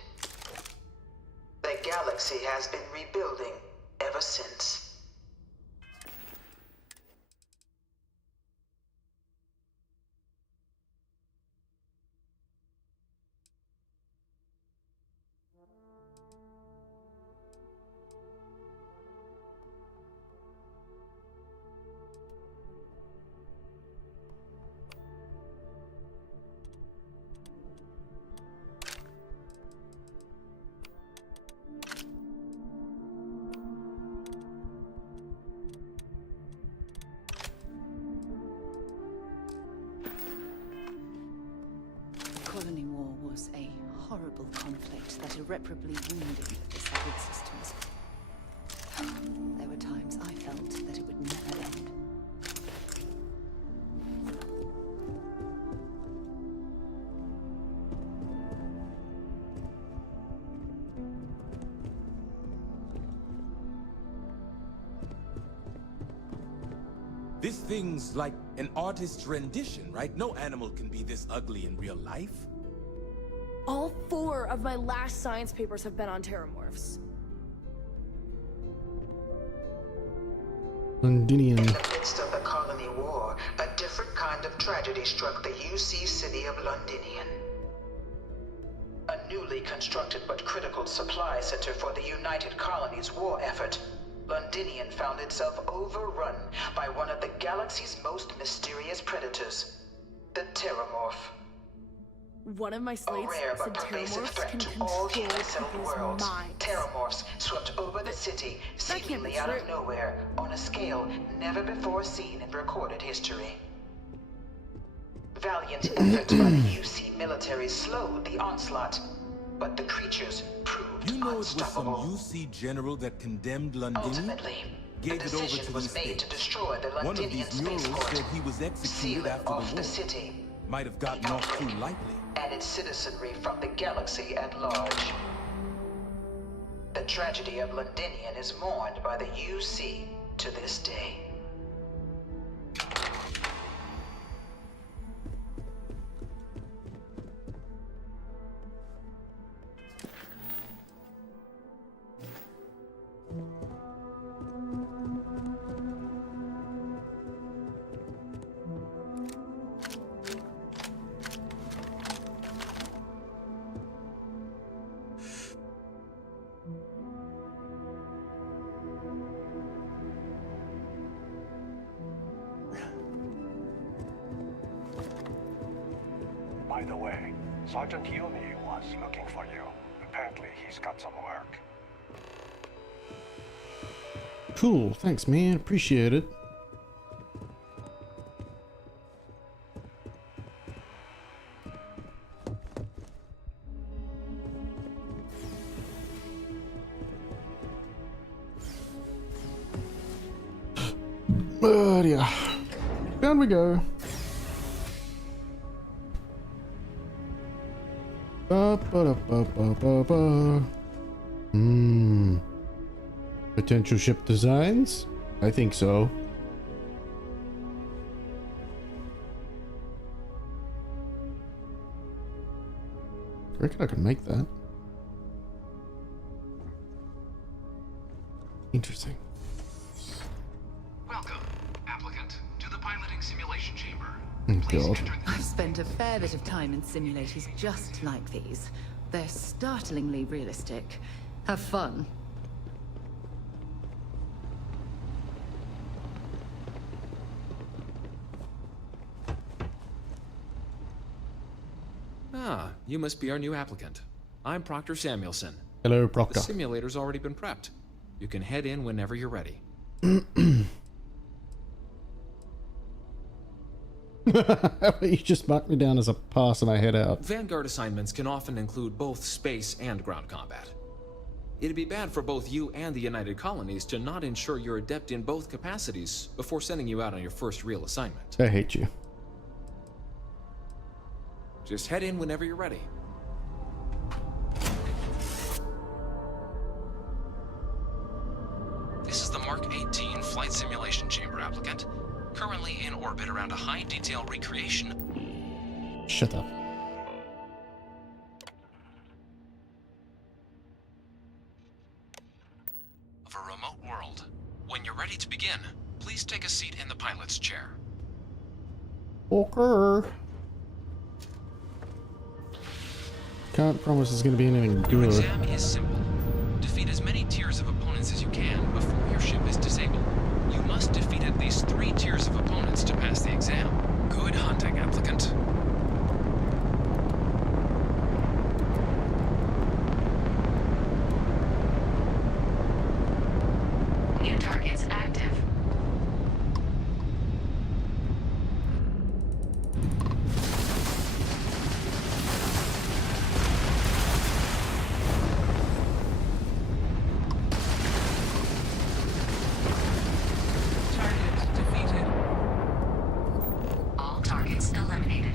The galaxy has been rebuilding ever since. Colony War was a horrible conflict that irreparably wounded the settled systems. There were times I felt that it would never end. This thing's like an artist's rendition, right? No animal can be this ugly in real life. All 4 of my last science papers have been on terramorphs. Londinian. In the midst of the colony war, a different kind of tragedy struck the UC city of Londinian. A newly constructed but critical supply center for the United Colonies' war effort, Londinian found itself overrun by one of the galaxy's most mysterious predators, the Terramorph. One of my slates A rare said but pervasive Terramorphs threat can to control all human settled people's worlds. minds. Terramorphs swept over the city, that can't be seemingly out of true. nowhere, on a scale never before seen in recorded history. Valiant efforts by the UC military slowed the onslaught, but the creatures proved You know it was some unstoppable. UC general that condemned London? Ultimately, a Gave it over decision to was the made to States. destroy the One of Londinian these murals spaceport, said he was executed sealing after off the the war. city Might have gotten off too lightly. and its citizenry from the galaxy at large. The tragedy of Londinian is mourned by the UC to this day. By the way, Sergeant Yumi was looking for you. Apparently he's got some work. Cool, thanks man, appreciate it. But yeah, down we go. Ba, ba, ba, ba, ba, ba. Potential ship designs? I think so. I reckon I can make that. Interesting. Welcome, applicant, to the piloting simulation chamber. Oh god. I've spent a fair bit of time in simulators just like these. They're startlingly realistic. Have fun. Ah, you must be our new applicant. I'm Proctor Samuelson. Hello, Proctor. The simulator's already been prepped. You can head in whenever you're ready. You just marked me down as a pass and I head out. Vanguard assignments can often include both space and ground combat. It'd be bad for both you and the United Colonies to not ensure you're adept in both capacities before sending you out on your first real assignment. I hate you. Just head in whenever you're ready. This is the Mark 18 Flight Simulation Chamber applicant. Currently in orbit around a high-detail recreation. Shut up. Of a remote world. When you're ready to begin, please take a seat in the pilot's chair. Okay. Can't promise it's gonna be anything Your good. exam is simple. Defeat as many tiers of opponents as you can before your ship is disabled. You must defeat at least 3 tiers of opponents to pass the exam. Good hunting, applicant. New targets active. Target defeated. All targets eliminated.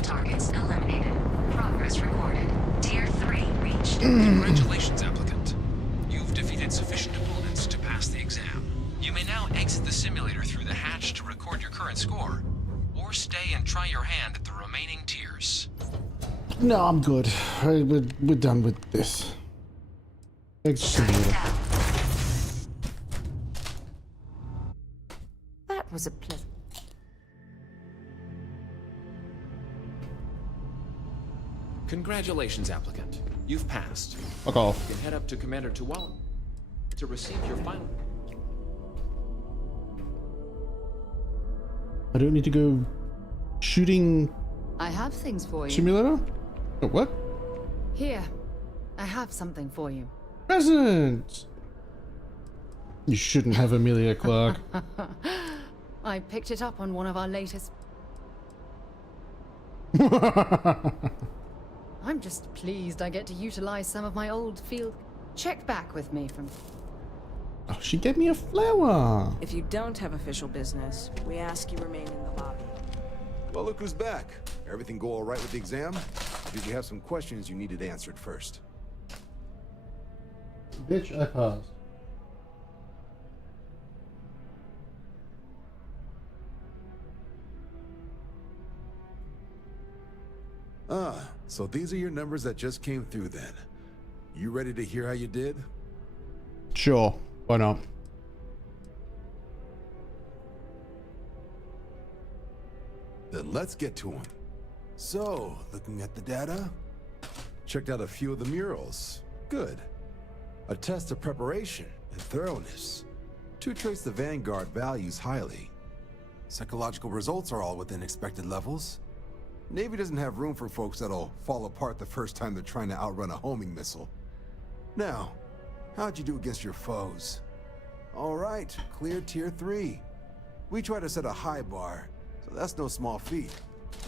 targets eliminated. Progress recorded. Tier 3 reached. Congratulations, applicant. You've defeated sufficient opponents to pass the exam. You may now exit the simulator through the hatch to record your current score, or stay and try your hand at the remaining tiers. No, I'm good. We're done with this. That was a pleasant. Congratulations, applicant. You've passed. Fuck off. You can head up to Commander Tuwala to receive your final. I don't need to go shooting I have things for you. simulator? Oh, what? Here, I have something for you. Present! You shouldn't have Amelia Clark. I picked it up on one of our latest... I'm just pleased I get to utilize some of my old field... Check back with me from... Oh, she gave me a flower. If you don't have official business, we ask you remain in the lobby. Well, look who's back. Everything go all right with the exam? Or did you have some questions you needed answered first? Bitch, I paused. Ah, so these are your numbers that just came through then. You ready to hear how you did? Sure, why not? Then let's get to them. So, looking at the data, checked out a few of the murals. Good. A test of preparation and thoroughness. Two traits the Vanguard values highly. Psychological results are all within expected levels. Navy doesn't have room for folks that'll fall apart the first time they're trying to outrun a homing missile. Now, how'd you do against your foes? All right, clear tier 3. We try to set a high bar, so that's no small feat.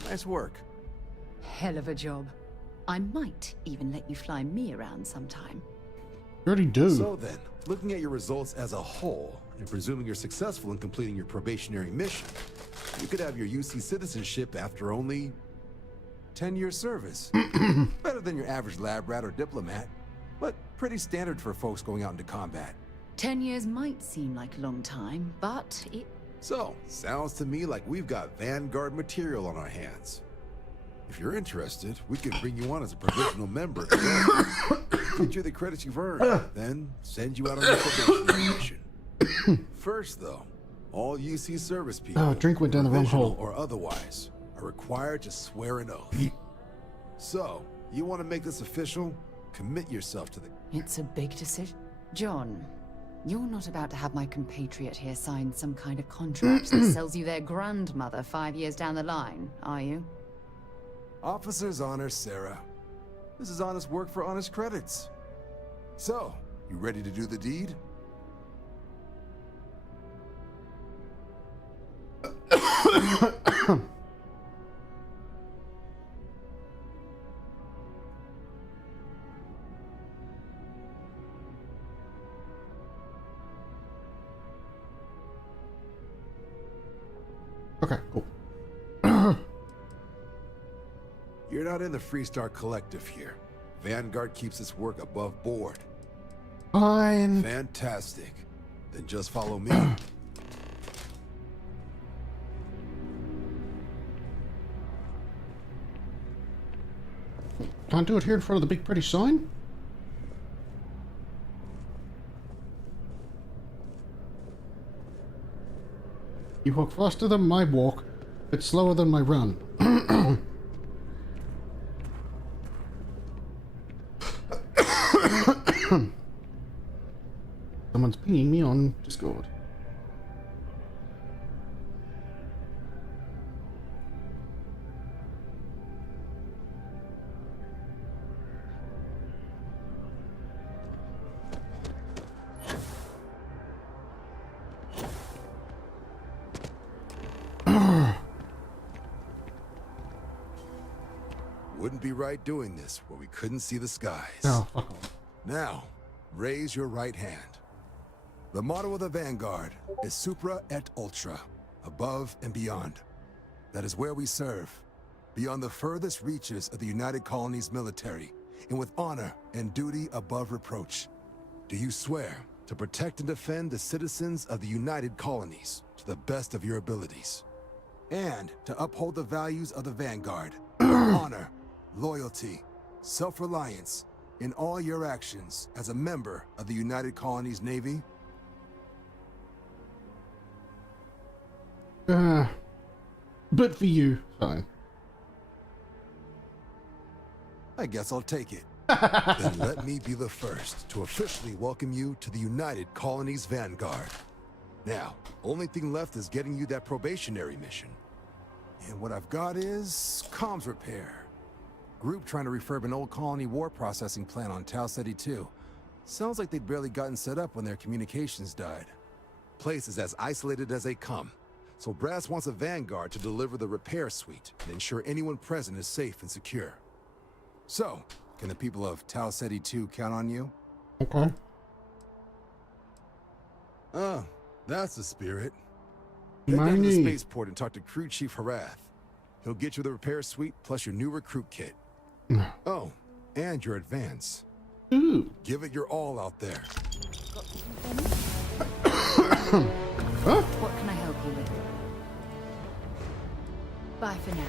Nice work. Hell of a job. I might even let you fly me around sometime. You already do. So then, looking at your results as a whole, and presuming you're successful in completing your probationary mission, you could have your UC citizenship after only 10 years service. Better than your average lab rat or diplomat, but pretty standard for folks going out into combat. 10 years might seem like a long time, but it... So, sounds to me like we've got Vanguard material on our hands. If you're interested, we could bring you on as a provisional member. Get you the credits you've earned, then send you out on your probationary mission. First, though, all UC service people, Oh, drink went down the wrong provisional hole. or otherwise, are required to swear an oath. So, you want to make this official? Commit yourself to the... It's a big decision. John, you're not about to have my compatriot here sign some kind of contract that sells you their grandmother 5 years down the line, are you? Officer's honor, Sarah. This is honest work for honest credits. So, you ready to do the deed? Okay, cool. You're not in the Freestar Collective here. Vanguard keeps its work above board. Fine. Fantastic. Then just follow me. Can't do it here in front of the big pretty sign? You walk faster than my walk, but slower than my run. Someone's pinging me on Discord. Wouldn't be right doing this where we couldn't see the skies. No, fuck off. Now, raise your right hand. The motto of the Vanguard is Supra et Ultra, above and beyond. That is where we serve. beyond the furthest reaches of the United Colonies military, and with honor and duty above reproach. Do you swear to protect and defend the citizens of the United Colonies to the best of your abilities, and to uphold the values of the Vanguard, honor, loyalty, self-reliance, in all your actions as a member of the United Colonies Navy? But for you, fine. I guess I'll take it. Then let me be the first to officially welcome you to the United Colonies Vanguard. Now, only thing left is getting you that probationary mission. And what I've got is comms repair. Group trying to refurb an old colony war processing plant on Tau Ceti 2. Sounds like they'd barely gotten set up when their communications died. Place is as isolated as they come. So Brass wants a Vanguard to deliver the repair suite and ensure anyone present is safe and secure. So, can the people of Tau Ceti 2 count on you? Okay. Oh, that's the spirit. Head down to the spaceport and talk to Crew Chief Harath. He'll get you the repair suite plus your new recruit kit. Oh, and your advance. Ooh. Give it your all out there. What can I help you with? Bye for now.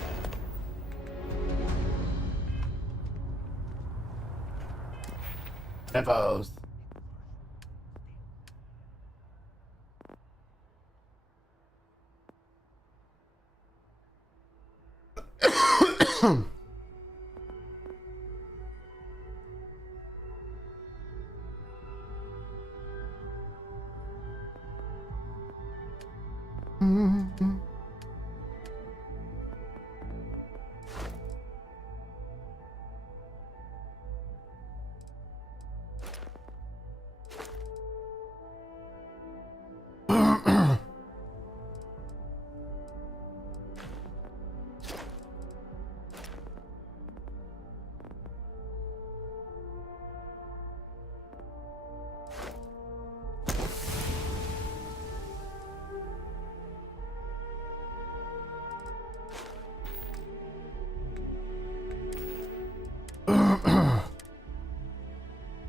Devos.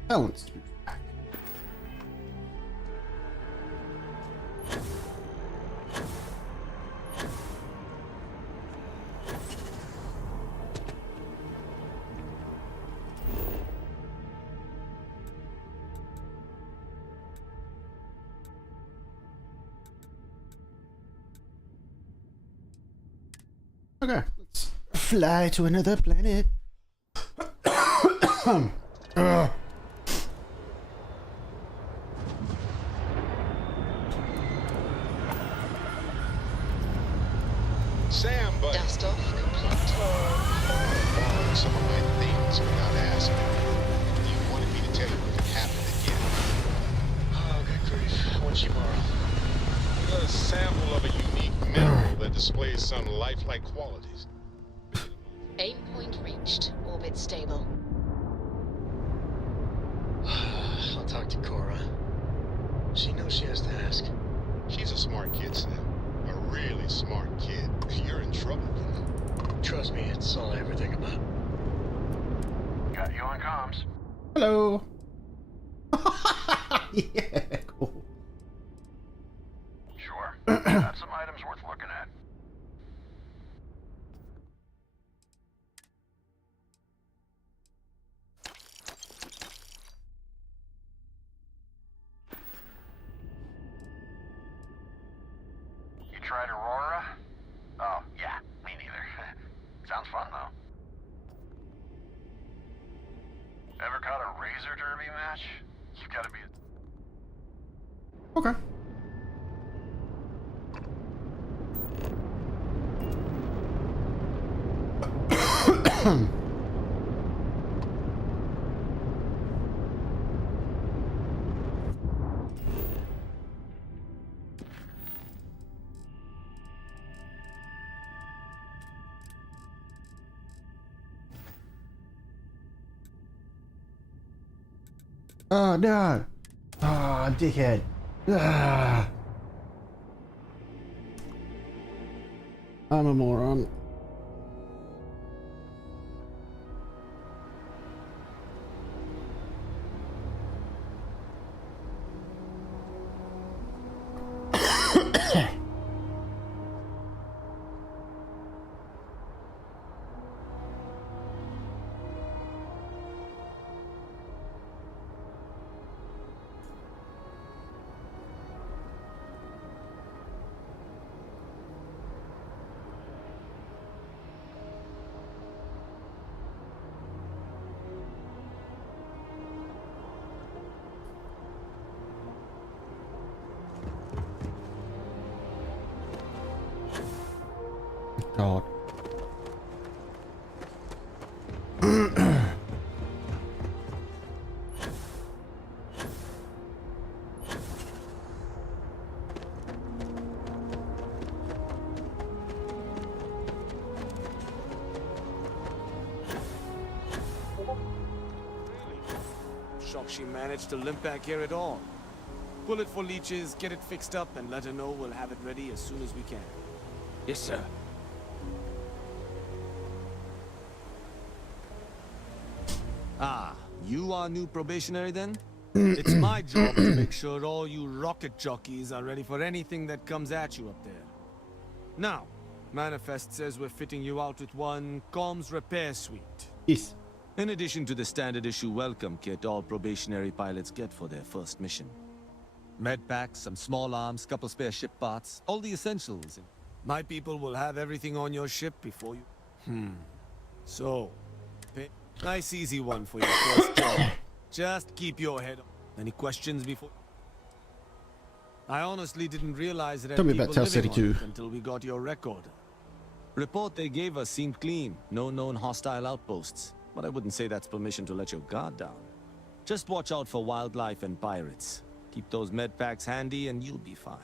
Balance. Okay, let's fly to another planet. Sam, buddy. Dust off, complete. Borrowing some of my things without asking. You wanted me to tell you if it happened again. Oh, good grief. What'd she borrow? A sample of a unique mineral that displays some lifelike qualities. Aim point reached. Orbit stable. I'll talk to Cora. She knows she has to ask. She's a smart kid, Sam. A really smart kid. You're in trouble, you know. Trust me, it's all I ever think about. Got you on comms. Hello. Yeah, cool. Sure. Got some items worth looking at. You tried Aurora? Oh, yeah, me neither. Sounds fun, though. Ever caught a razor derby match? You gotta be... Okay. Oh no! Ah, dickhead! Ah. I'm a moron. God. Shocked she managed to limp back here at all. Pull it for leeches, get it fixed up, and let her know we'll have it ready as soon as we can. Yes, sir. Ah, you are new probationary then? It's my job to make sure all you rocket jockeys are ready for anything that comes at you up there. Now, Manifest says we're fitting you out with one comms repair suite. Yes. In addition to the standard issue welcome kit all probationary pilots get for their first mission. Med packs, some small arms, couple spare ship parts, all the essentials. My people will have everything on your ship before you... So, nice easy one for your first job. Just keep your head on. Any questions before... I honestly didn't realize that Tell me people about Tau living City on 2. it until we got your record. Report they gave us seemed clean. No known hostile outposts. But I wouldn't say that's permission to let your guard down. Just watch out for wildlife and pirates. Keep those med packs handy and you'll be fine.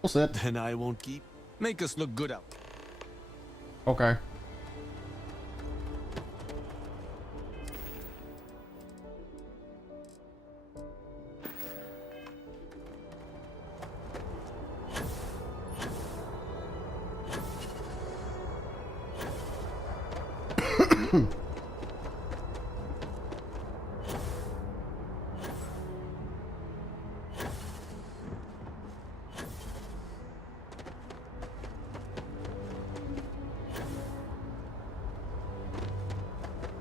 What's that? Then I won't keep. Make us look good out. Okay.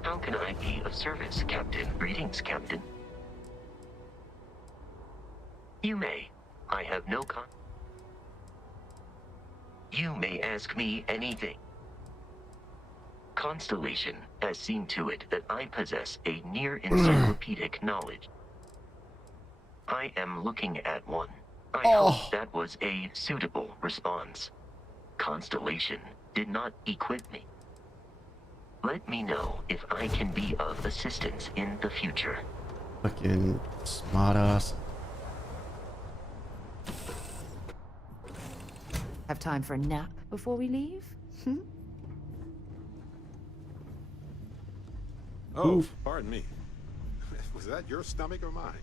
How can I be of service, Captain? Greetings, Captain. You may. I have no You may ask me anything. Constellation has seen to it that I possess a near-encyclopedic knowledge. I am looking at one. I hope that was a suitable response. Constellation did not equip me. Let me know if I can be of assistance in the future. Fucking smartass. Have time for a nap before we leave? Oh, Oof. pardon me. Was that your stomach or mine?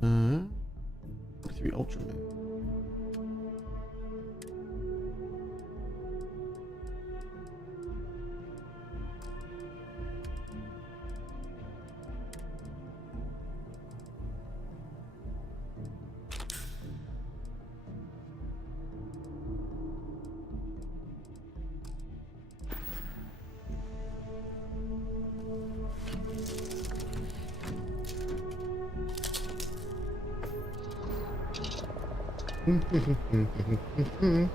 Hmm. 3 Ultraman. Alright, let's see what's out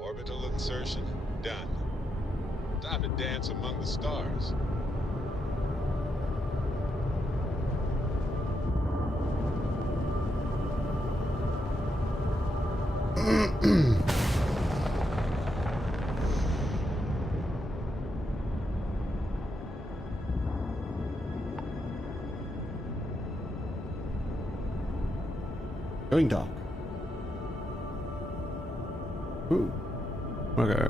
Orbital insertion done. Time to dance among the stars. Going dark. Ooh. Okay.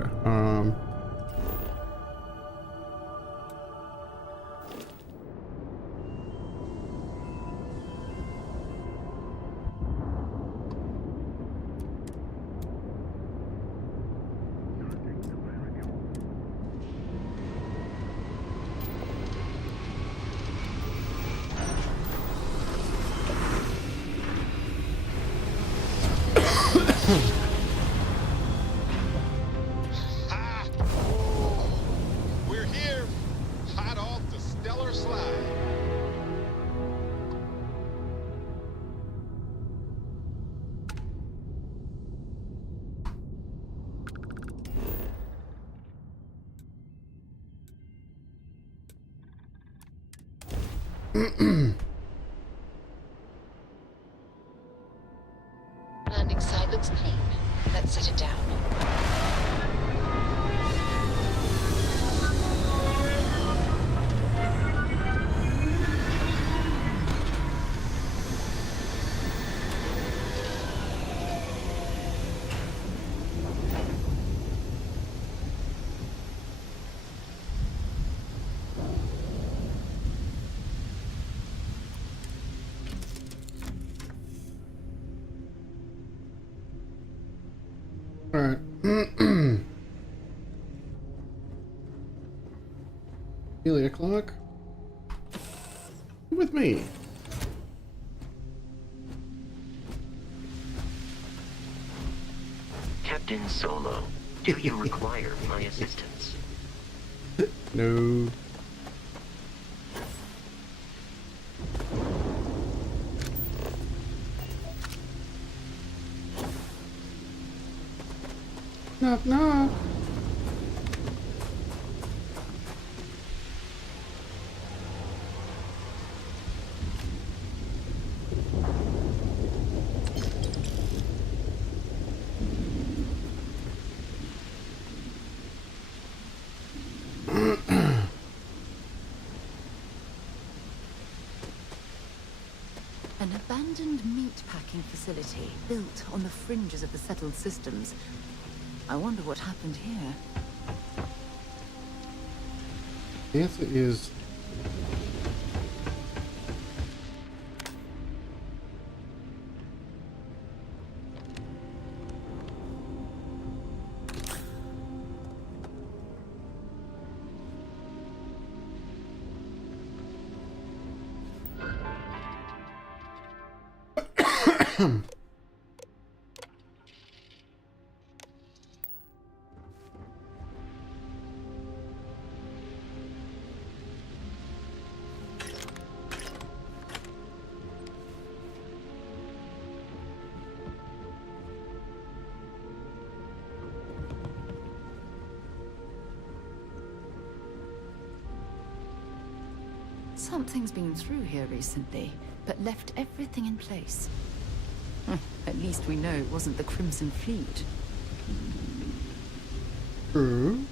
Landing site looks clean. Let's set it down. All right. Amelia Clark, you with me? Captain Solo, do you require my assistance? No. Knock, knock. An abandoned meat-packing facility built on the fringes of the settled systems. I wonder what happened here. The answer is Something's been through here recently, but left everything in place. At least we know it wasn't the Crimson Fleet. true.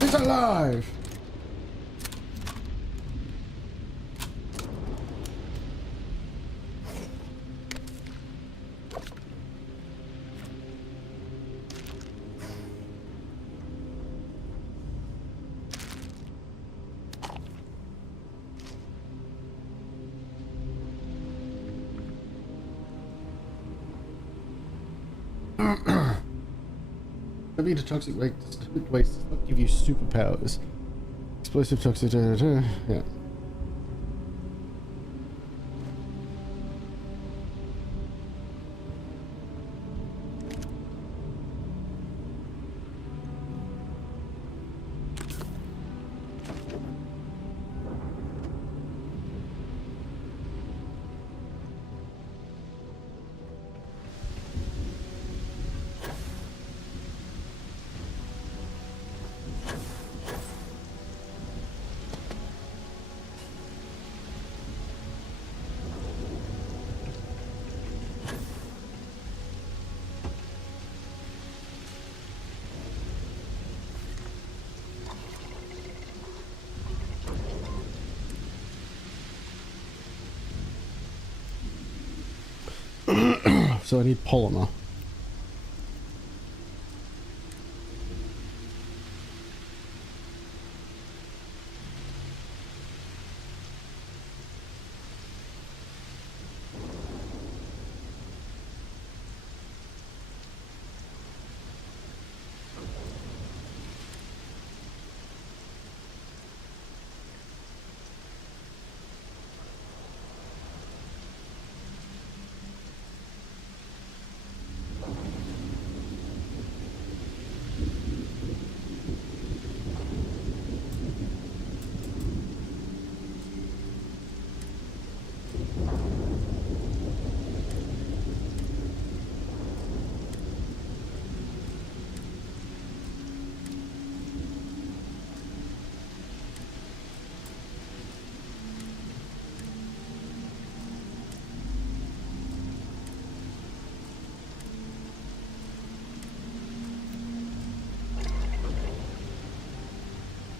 It's alive. Maybe the toxic waste does not give you superpowers. Explosive toxic. Yeah. So I need polymer.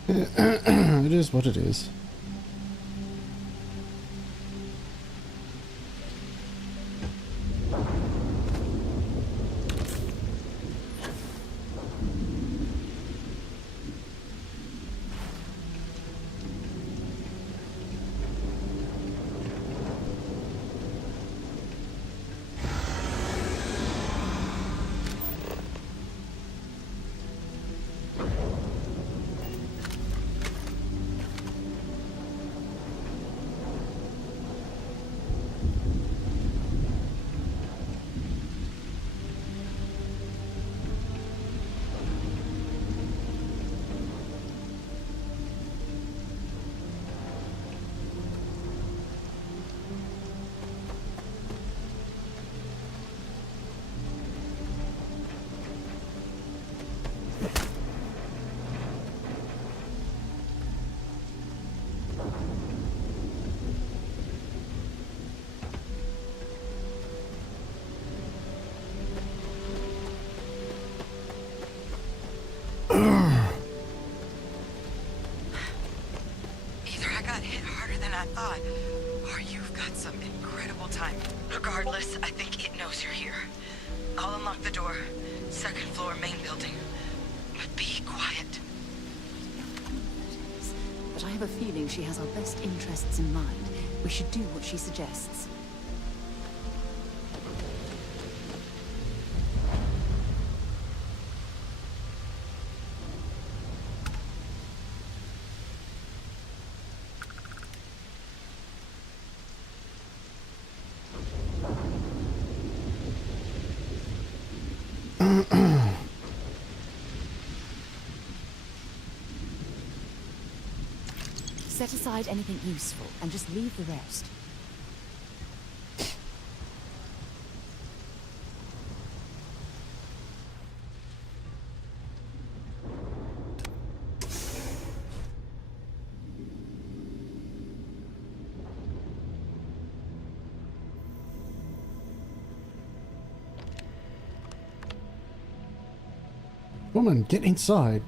It is what it is. Either I got hit harder than I thought, or you've got some incredible timing. Regardless, I think it knows you're here. I'll unlock the door. Second floor, main building. But be quiet. But I have a feeling she has our best interests in mind. We should do what she suggests. Set aside anything useful and just leave the rest. Woman, get inside.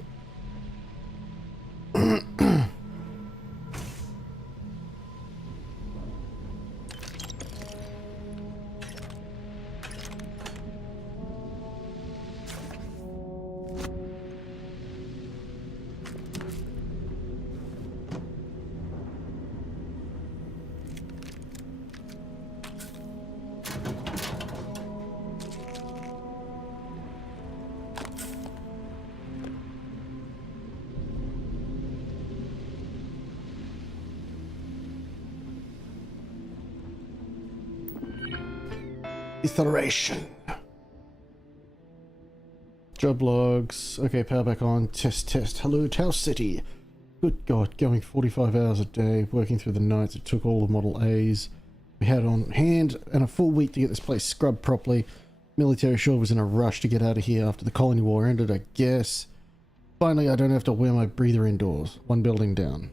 Acceleration. Job logs. Okay, power back on. Test. Hello, Tau City. Good God, going 45 hours a day, working through the nights. It took all the Model A's we had on hand and a full week to get this place scrubbed properly. Military sure was in a rush to get out of here after the colony war ended, I guess. Finally, I don't have to wear my breather indoors. One building down.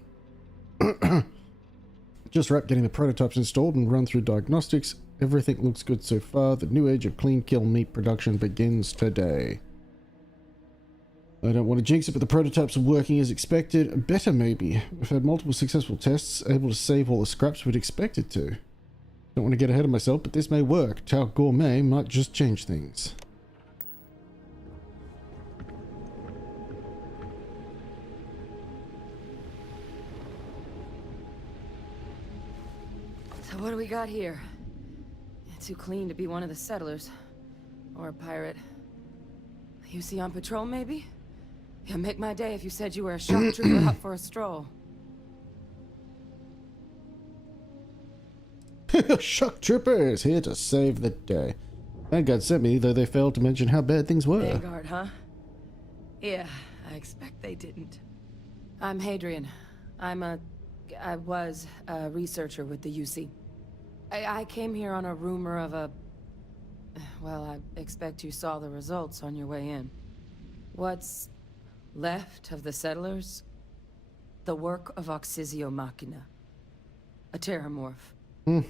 Just wrapped getting the prototypes installed and run through diagnostics. Everything looks good so far. The new age of clean kill meat production begins today. I don't want to jinx it, but the prototypes are working as expected. Better, maybe. We've had multiple successful tests, able to save all the scraps we'd expected to. Don't want to get ahead of myself, but this may work. Tau Gourmet might just change things. So what do we got here? Too clean to be one of the settlers. Or a pirate. You see on patrol, maybe? Yeah, make my day if you said you were a shock trooper out for a stroll. Shock troopers here to save the day. Vanguard sent me, though they failed to mention how bad things were. Vanguard, huh? Yeah, I expect they didn't. I'm Hadrian. I was a researcher with the UC. I came here on a rumor of a... Well, I expect you saw the results on your way in. What's left of the settlers? The work of Oxysio Machina. A terramorph.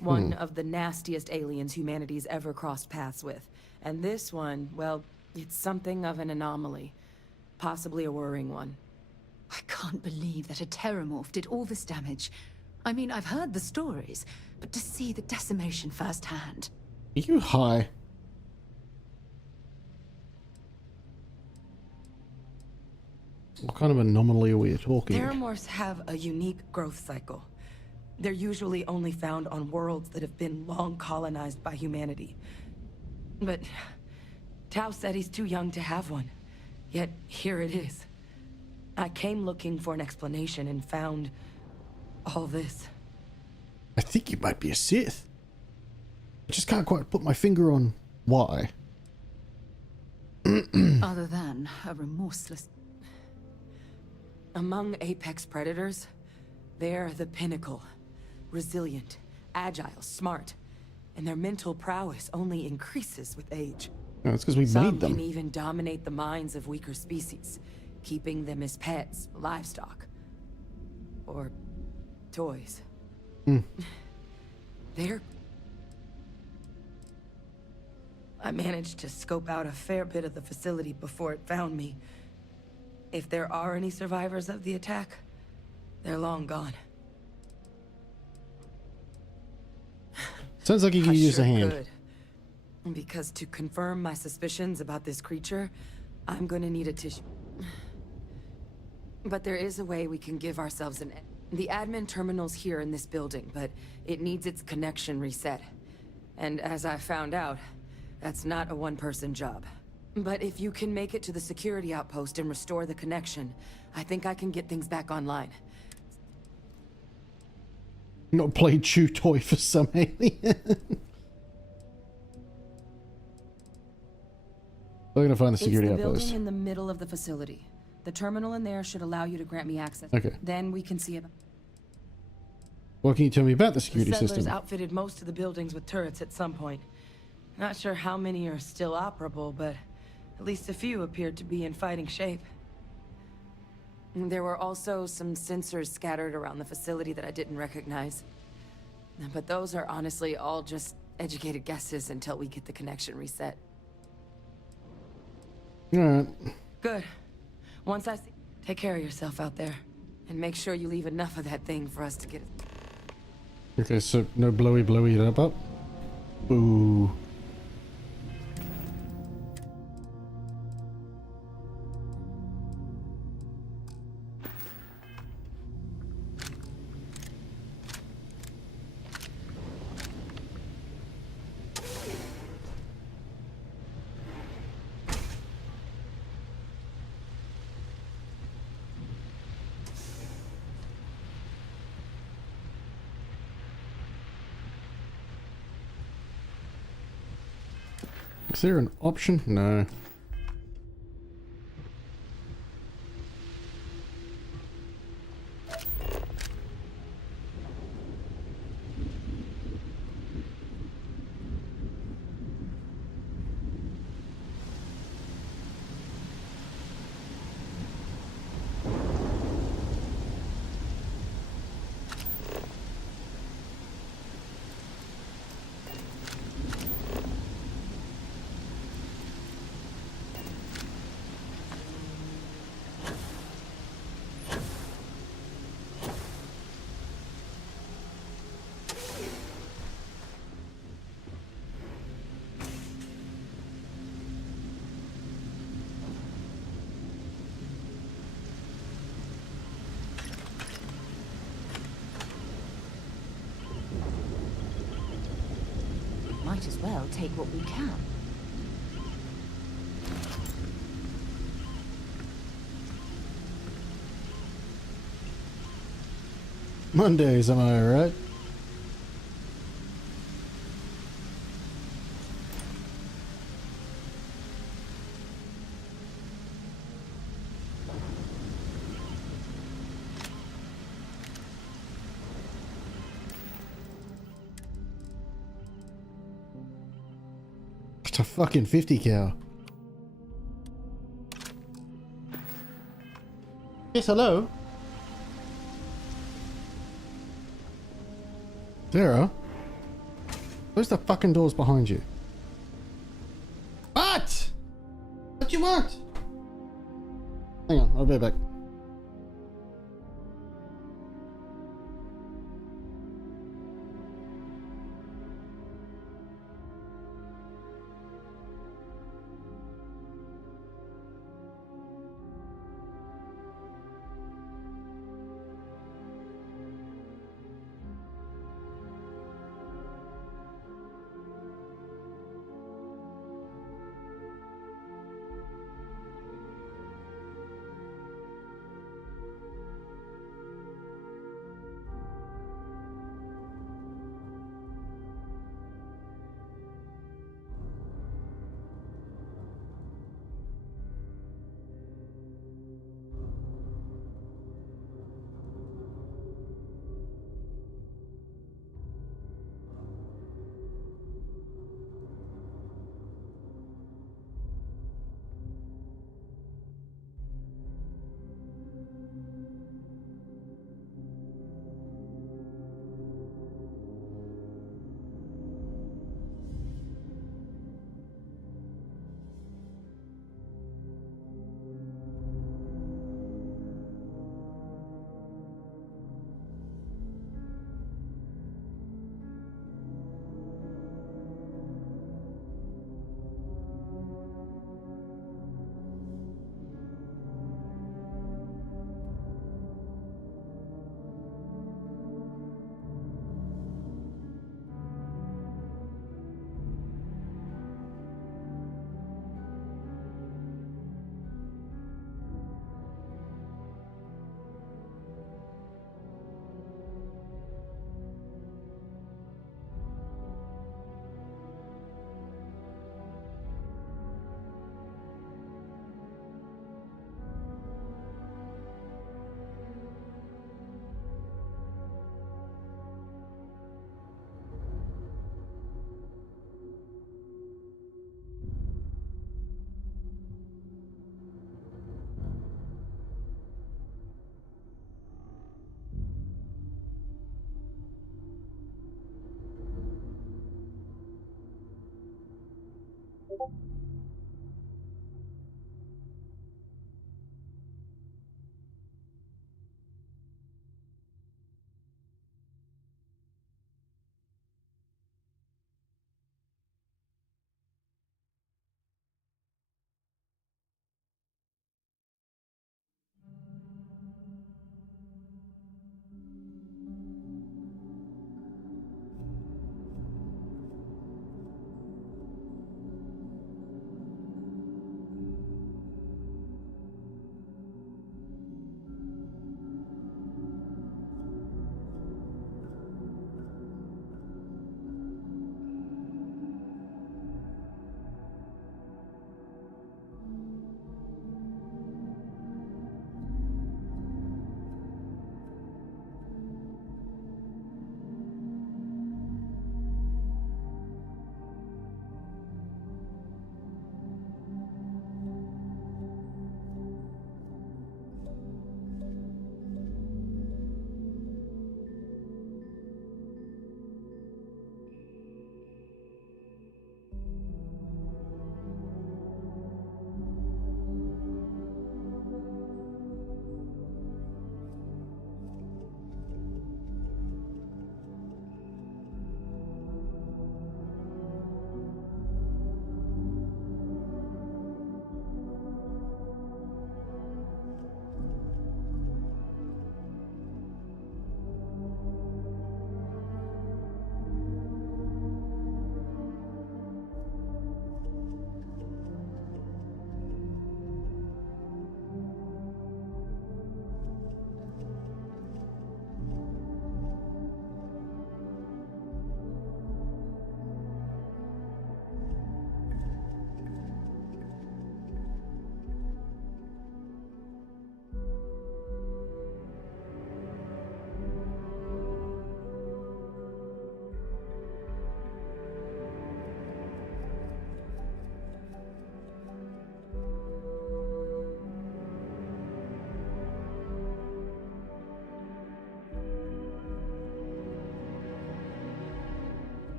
One of the nastiest aliens humanity's ever crossed paths with. And this one, well, it's something of an anomaly. Possibly a worrying one. I can't believe that a terramorph did all this damage. I mean, I've heard the stories, but to see the decimation firsthand. Are you high? What kind of anomaly are we talking? Terramorphs have a unique growth cycle. They're usually only found on worlds that have been long colonized by humanity. But Tao said he's too young to have one. Yet here it is. I came looking for an explanation and found all this. I think you might be a Sith. I just can't quite put my finger on why. Other than a remorseless... Among apex predators, they're the pinnacle. Resilient, agile, smart. And their mental prowess only increases with age. No, that's because we Some made them. can even dominate the minds of weaker species, keeping them as pets, livestock, or toys. They're... I managed to scope out a fair bit of the facility before it found me. If there are any survivors of the attack, they're long gone. Sounds like you can use a hand. Could. Because to confirm my suspicions about this creature, I'm gonna need a tissue. But there is a way we can give ourselves an... The admin terminal's here in this building, but it needs its connection reset. And as I found out, that's not a one-person job. But if you can make it to the security outpost and restore the connection, I think I can get things back online. Not play chew toy for some alien. We're gonna find the security It's the outpost. building in the middle of the facility. The terminal in there should allow you to grant me access. Okay. Then we can see about... What can you tell me about the security The settlers system? outfitted most of the buildings with turrets at some point. Not sure how many are still operable, but at least a few appeared to be in fighting shape. There were also some sensors scattered around the facility that I didn't recognize. But those are honestly all just educated guesses until we get the connection reset. Alright. Good. Once I see... Take care of yourself out there. And make sure you leave enough of that thing for us to get... Okay, so no blowy it up. Boo. Is there an option? No. Might as well take what we can. Mondays, am I right? It's a fucking 50 cal. Yes, hello? Sarah? Where's the fucking doors behind you? What? What you want? Hang on, I'll be back.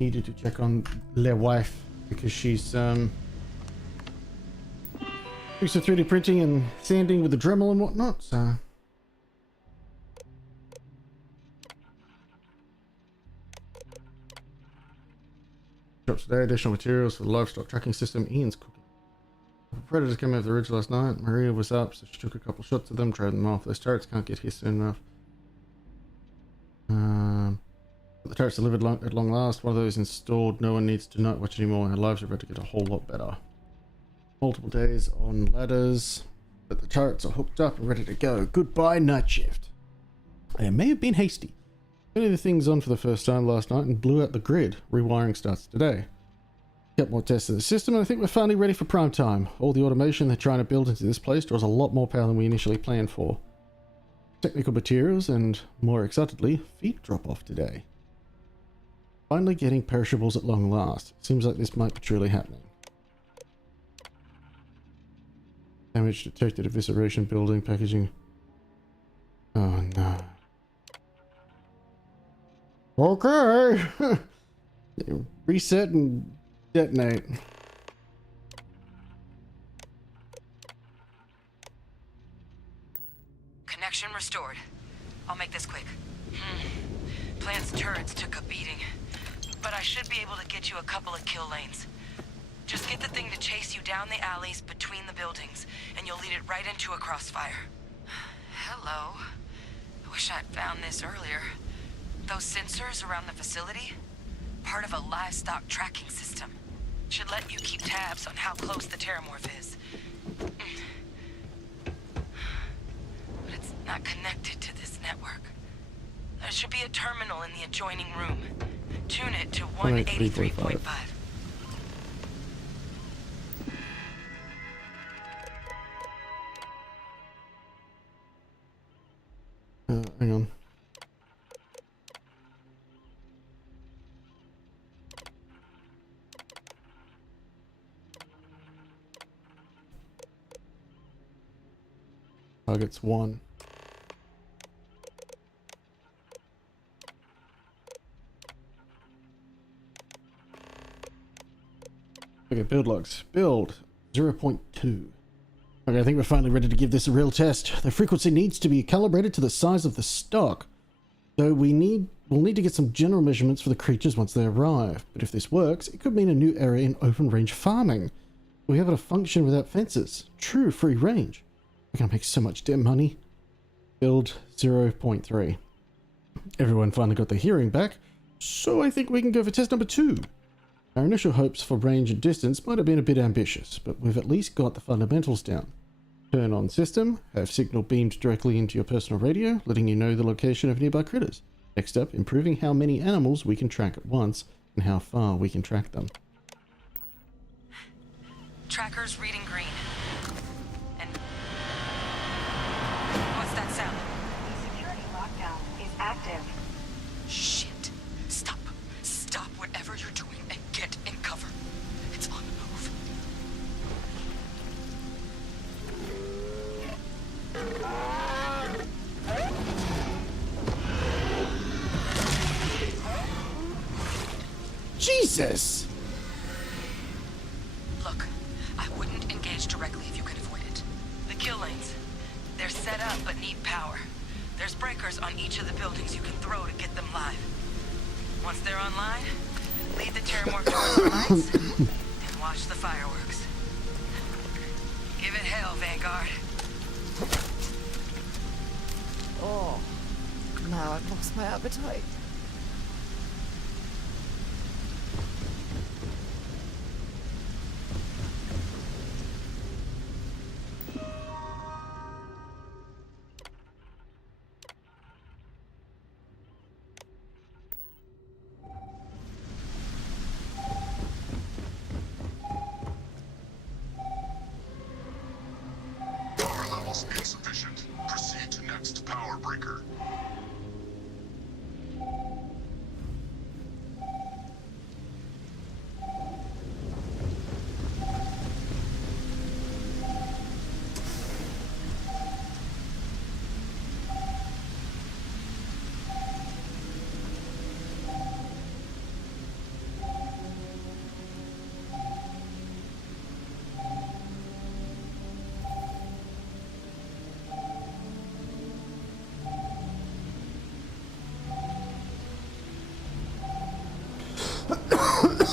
needed to check on their wife because she's doing some 3D printing and sanding with the Dremel and whatnot, so. Drops today, additional materials for the livestock tracking system. Ian's cooking. Predators came over the ridge last night. Maria was up, so she took a couple shots of them, tried them off. Those turrets can't get here soon enough. The turrets delivered at long last. One of those installed. No one needs to not watch anymore. Our lives are about to get a whole lot better. Multiple days on ladders, but the turrets are hooked up and ready to go. Goodbye, night shift. I may have been hasty. Turning the things on for the first time last night and blew out the grid. Rewiring starts today. Kept more tests of the system, and I think we're finally ready for prime time. All the automation they're trying to build into this place draws a lot more power than we initially planned for. Technical materials and, more excitedly, feed drop off today. Finally getting perishables at long last. Seems like this might be truly happening. Damage detected, evisceration, building, packaging. Oh no. Okay. Reset and detonate. Connection restored. I'll make this quick. Plant's turrets took a beating, but I should be able to get you a couple of kill lanes. Just get the thing to chase you down the alleys between the buildings, and you'll lead it right into a crossfire. Hello. I wish I'd found this earlier. Those sensors around the facility? Part of a livestock tracking system. Should let you keep tabs on how close the terramorph is. But it's not connected to this network. There should be a terminal in the adjoining room. Tune it to 183.5. Hang on. Target's 1. Okay, build logs. Build 0.2. Okay, I think we're finally ready to give this a real test. The frequency needs to be calibrated to the size of the stock. So we'll need to get some general measurements for the creatures once they arrive. But if this works, it could mean a new area in open range farming. We have a function without fences. True free range. We're gonna make so much damn money. Build 0.3. Everyone finally got their hearing back, so I think we can go for test number 2. Our initial hopes for range and distance might have been a bit ambitious, but we've at least got the fundamentals down. Turn on system, have signal beamed directly into your personal radio, letting you know the location of nearby critters. Next up, improving how many animals we can track at once and how far we can track them. Tracker's reading green. And what's that sound? The security lockdown is active. Shit. Stop. Stop whatever you're doing and get in cover. It's on the move. Jesus! Look, I wouldn't engage directly if you could avoid it. The kill lanes. They're set up but need power. There's breakers on each of the buildings you can throw to get them live. Once they're online, lead the terramorph towards the lights and watch the fireworks. Give it hell, Vanguard. Oh, now I've lost my appetite. Power levels insufficient. Proceed to next power breaker.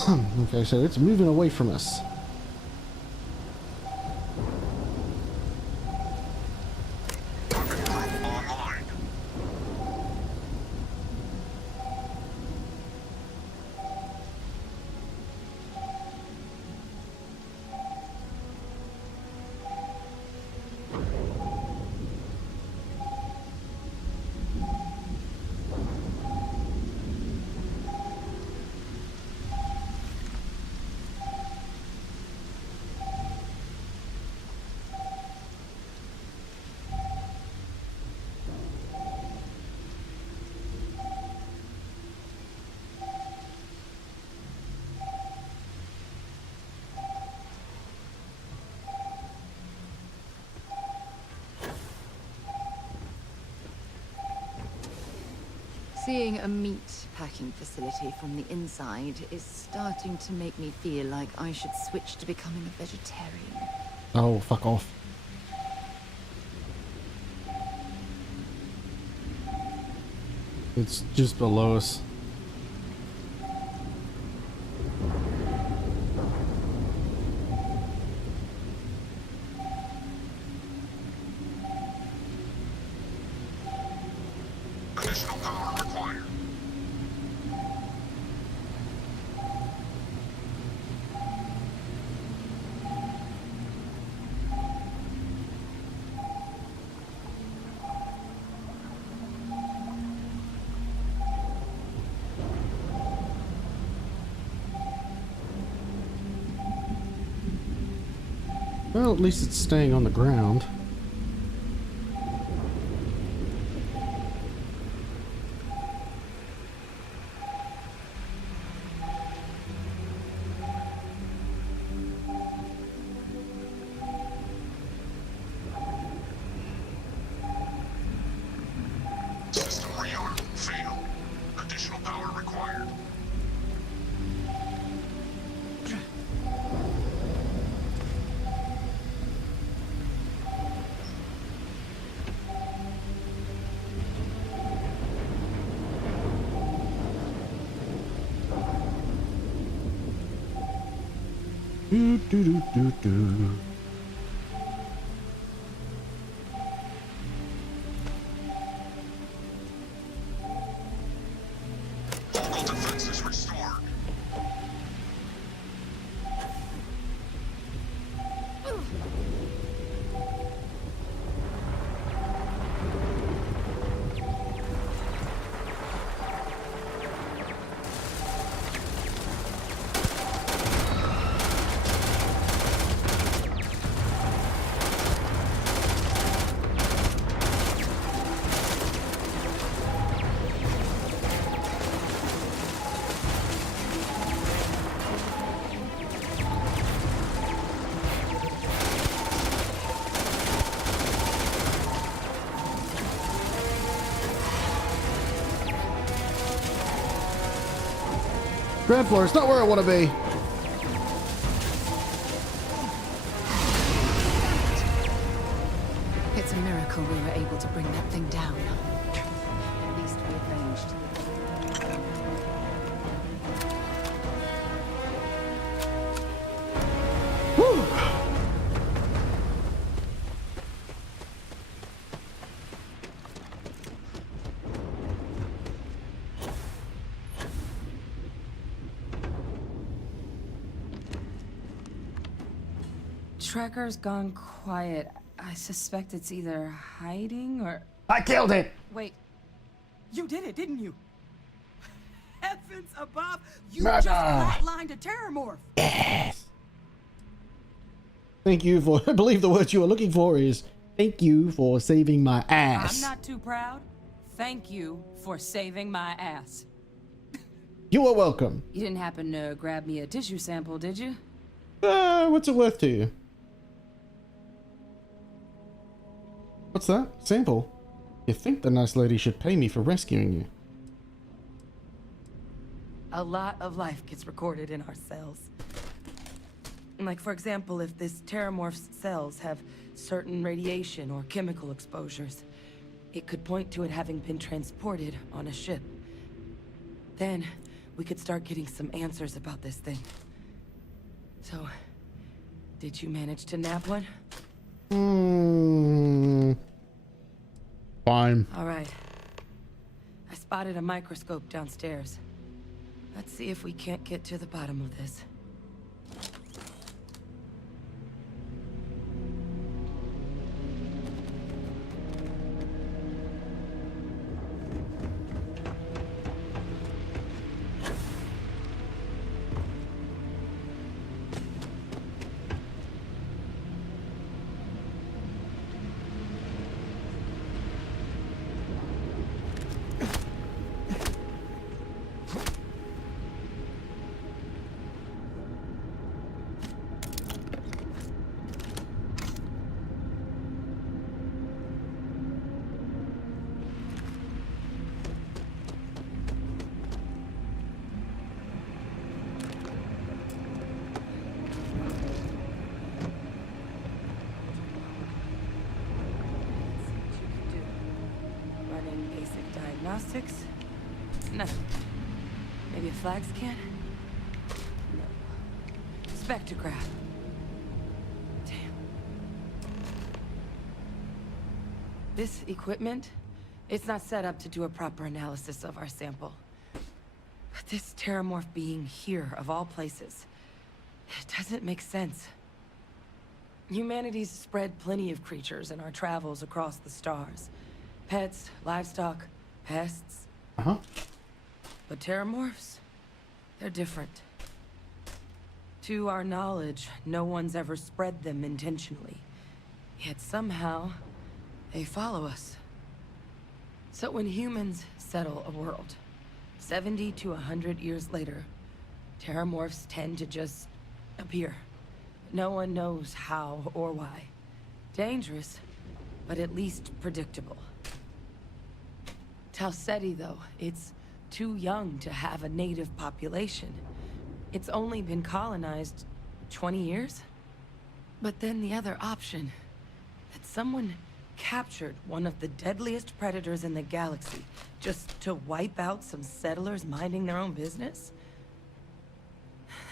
Okay, so it's moving away from us. Seeing a meat packing facility from the inside is starting to make me feel like I should switch to becoming a vegetarian. Oh, fuck off. It's just below us. Additional power required. Well, at least it's staying on the ground. System rearm. Fail. Additional power required. Do do do do do. Local defenses restored. Ground floor is not where I want to be. It's a miracle we were able to bring that thing down. At least we arranged. Whew. Tracker's gone quiet. I suspect it's either hiding or... I killed it! Wait. You did it, didn't you? Heavens above! You Murder! just flatlined a terrormorph! Yes! Thank you for... I believe the word you were looking for is thank you for saving my ass. I'm not too proud. Thank you for saving my ass. You are welcome. You didn't happen to grab me a tissue sample, did you? What's it worth to you? What's that? Sample? You think the nice lady should pay me for rescuing you? A lot of life gets recorded in our cells. Like, for example, if this terramorph's cells have certain radiation or chemical exposures, it could point to it having been transported on a ship. Then, we could start getting some answers about this thing. So, did you manage to nab one? Fine. All right. I spotted a microscope downstairs. Let's see if we can't get to the bottom of this. Diagnostics? Nothing. Maybe a flag scan? No. Spectrograph. Damn. This equipment, it's not set up to do a proper analysis of our sample. But this terramorph being here, of all places, it doesn't make sense. Humanity's spread plenty of creatures in our travels across the stars. Pets, livestock, pests. But terramorphs, they're different. To our knowledge, no one's ever spread them intentionally. Yet somehow, they follow us. So when humans settle a world, 70 to 100 years later, terramorphs tend to just appear. No one knows how or why. Dangerous, but at least predictable. Talseti, though, it's too young to have a native population. It's only been colonized 20 years? But then the other option, that someone captured one of the deadliest predators in the galaxy just to wipe out some settlers minding their own business?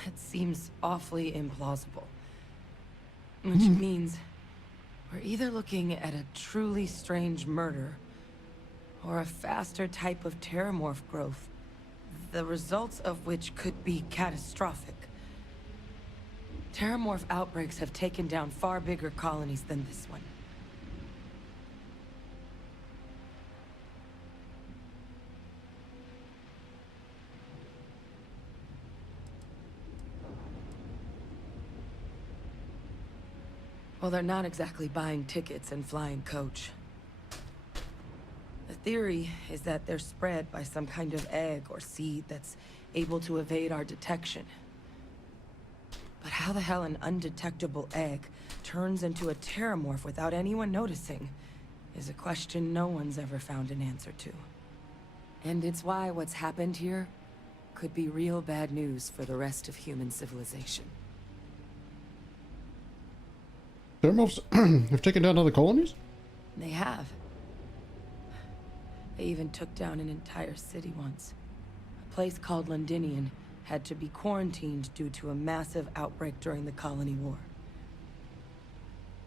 That seems awfully implausible. Which means we're either looking at a truly strange murder or a faster type of terramorph growth, the results of which could be catastrophic. Terramorph outbreaks have taken down far bigger colonies than this one. Well, they're not exactly buying tickets and flying coach. The theory is that they're spread by some kind of egg or seed that's able to evade our detection. But how the hell an undetectable egg turns into a terramorph without anyone noticing is a question no one's ever found an answer to. And it's why what's happened here could be real bad news for the rest of human civilization. Terramorphs have taken down other colonies? They have. They even took down an entire city once. A place called Londinian had to be quarantined due to a massive outbreak during the Colony War.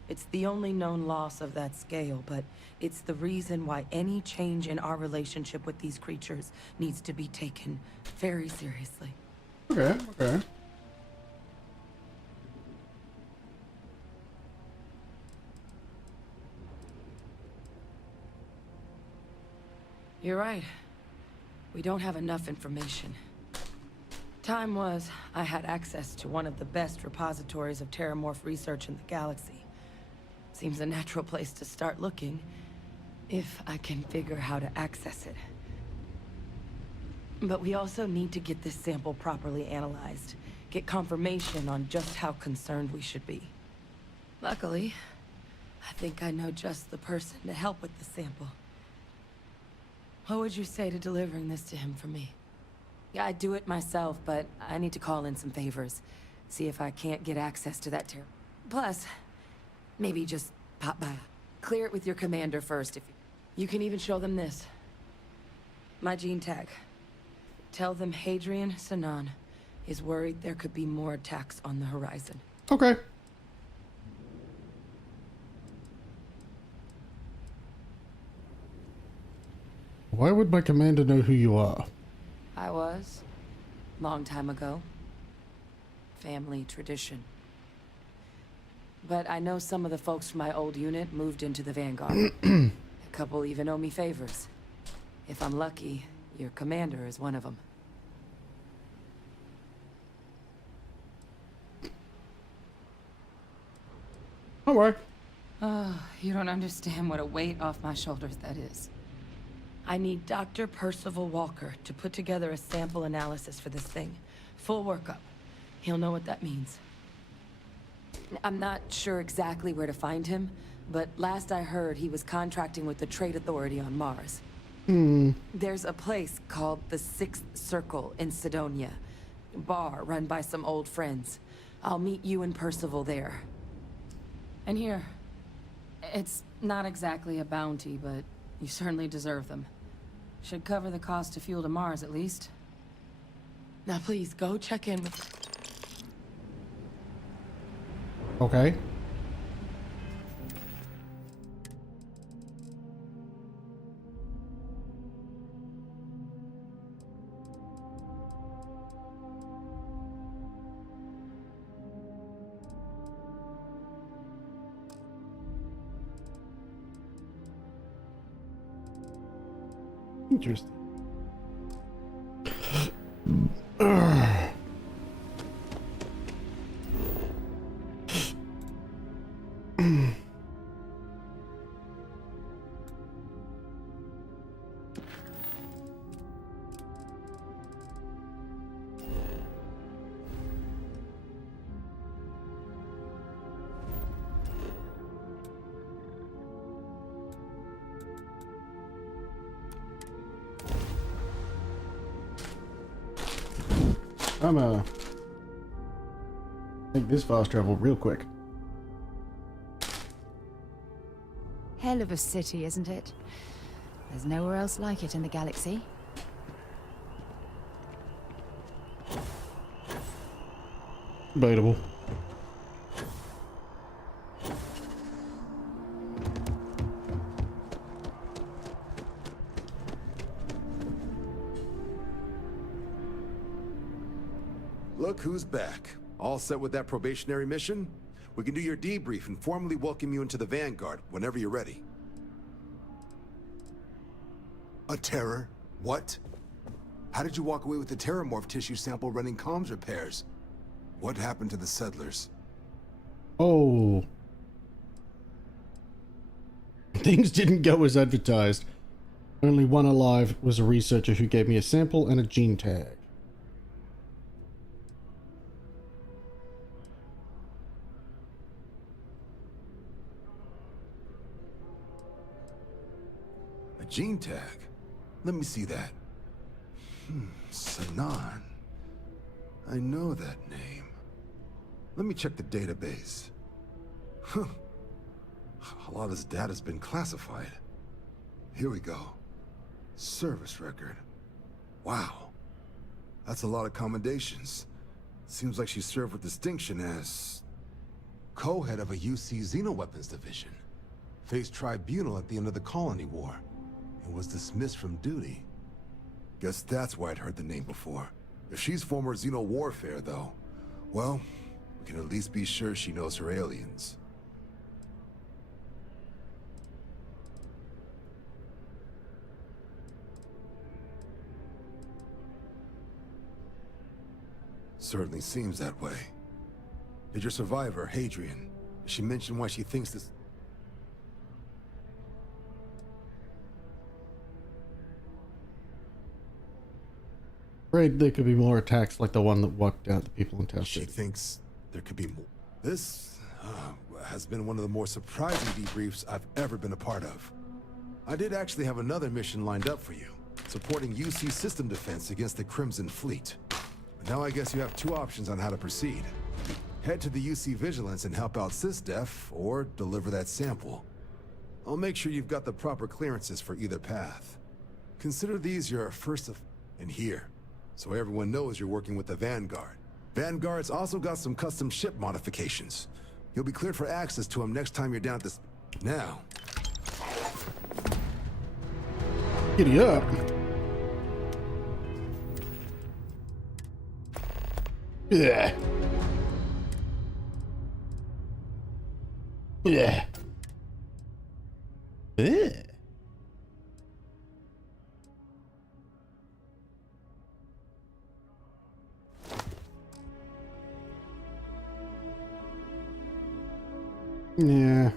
It's the only known loss of that scale, but it's the reason why any change in our relationship with these creatures needs to be taken very seriously. Okay, okay. You're right. We don't have enough information. Time was, I had access to one of the best repositories of terramorph research in the galaxy. Seems a natural place to start looking, if I can figure how to access it. But we also need to get this sample properly analyzed, get confirmation on just how concerned we should be. Luckily, I think I know just the person to help with the sample. What would you say to delivering this to him for me? Yeah, I'd do it myself, but I need to call in some favors. See if I can't get access to that Plus, maybe just pop by. Clear it with your commander first if you can even show them this. My gene tag. Tell them Hadrian Sanan is worried there could be more attacks on the horizon. Okay. Why would my commander know who you are? I was. Long time ago. Family tradition. But I know some of the folks from my old unit moved into the Vanguard. A couple even owe me favors. If I'm lucky, your commander is one of them. Don't worry. Oh, you don't understand what a weight off my shoulders that is. I need Dr. Percival Walker to put together a sample analysis for this thing. Full workup. He'll know what that means. I'm not sure exactly where to find him, but last I heard he was contracting with the Trade Authority on Mars. There's a place called the Sixth Circle in Sidonia. Bar run by some old friends. I'll meet you and Percival there. And here, it's not exactly a bounty, but you certainly deserve them. Should cover the cost to fuel to Mars, at least. Now please, go check in with... Okay. Interesting. I'm make this fast travel real quick. Hell of a city, isn't it? There's nowhere else like it in the galaxy. Debatable. Look who's back. All set with that probationary mission? We can do your debrief and formally welcome you into the Vanguard whenever you're ready. A terror? What? How did you walk away with the terramorph tissue sample running comms repairs? What happened to the settlers? Oh. Things didn't go as advertised. Only one alive was a researcher who gave me a sample and a gene tag. A gene tag? Let me see that. Sanan. I know that name. Let me check the database. Huh. A lot of this data's been classified. Here we go. Service record. Wow. That's a lot of commendations. Seems like she served with distinction as co-head of a UC Xenoweapons division. Faced tribunal at the end of the Colony War and was dismissed from duty. Guess that's why I'd heard the name before. If she's former Xeno warfare, though, well, we can at least be sure she knows her aliens. Certainly seems that way. Did your survivor, Hadrian, did she mention why she thinks this... Afraid there could be more attacks like the one that wiped out the people in Tater. She thinks there could be more. This has been one of the more surprising debriefs I've ever been a part of. I did actually have another mission lined up for you, supporting UC system defense against the Crimson Fleet. But now I guess you have two options on how to proceed. Head to the UC Vigilance and help out SysDef, or deliver that sample. I'll make sure you've got the proper clearances for either path. Consider these your first of... And here, so everyone knows you're working with the Vanguard. Vanguard's also got some custom ship modifications. You'll be cleared for access to them next time you're down at this... Now. Giddy up. Yeah. Yeah. Yeah. Yeah.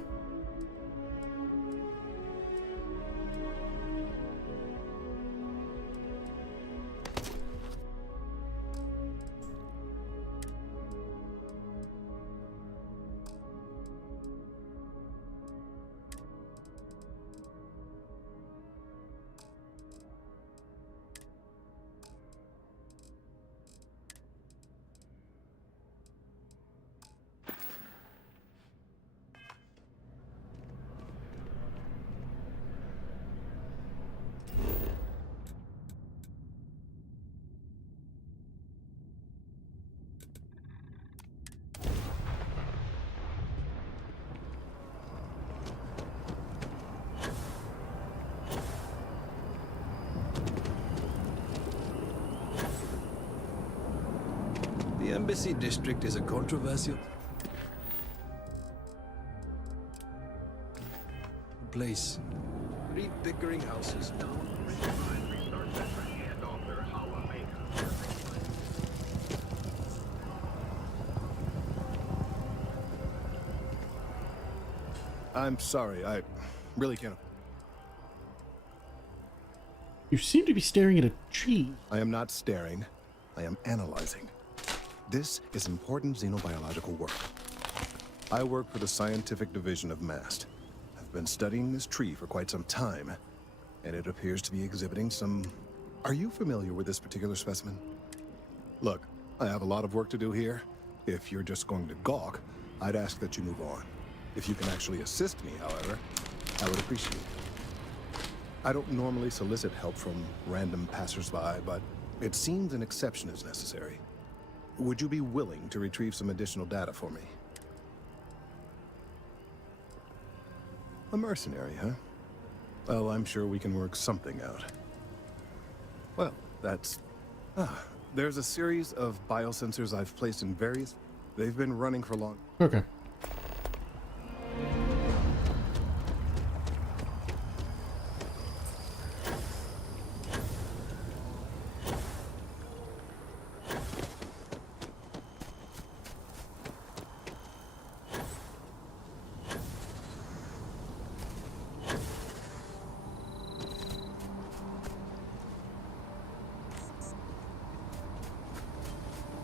The Embassy District is a controversial place. 3 bickering houses now. I'm sorry, I really can't. You seem to be staring at a tree. I am not staring. I am analyzing. This is important xenobiological work. I work for the scientific division of MAST. I've been studying this tree for quite some time, and it appears to be exhibiting some... Are you familiar with this particular specimen? Look, I have a lot of work to do here. If you're just going to gawk, I'd ask that you move on. If you can actually assist me, however, I would appreciate it. I don't normally solicit help from random passersby, but it seems an exception is necessary. Would you be willing to retrieve some additional data for me? A mercenary, huh? Well, I'm sure we can work something out. Well, that's... there's a series of biosensors I've placed in various... They've been running for long... Okay.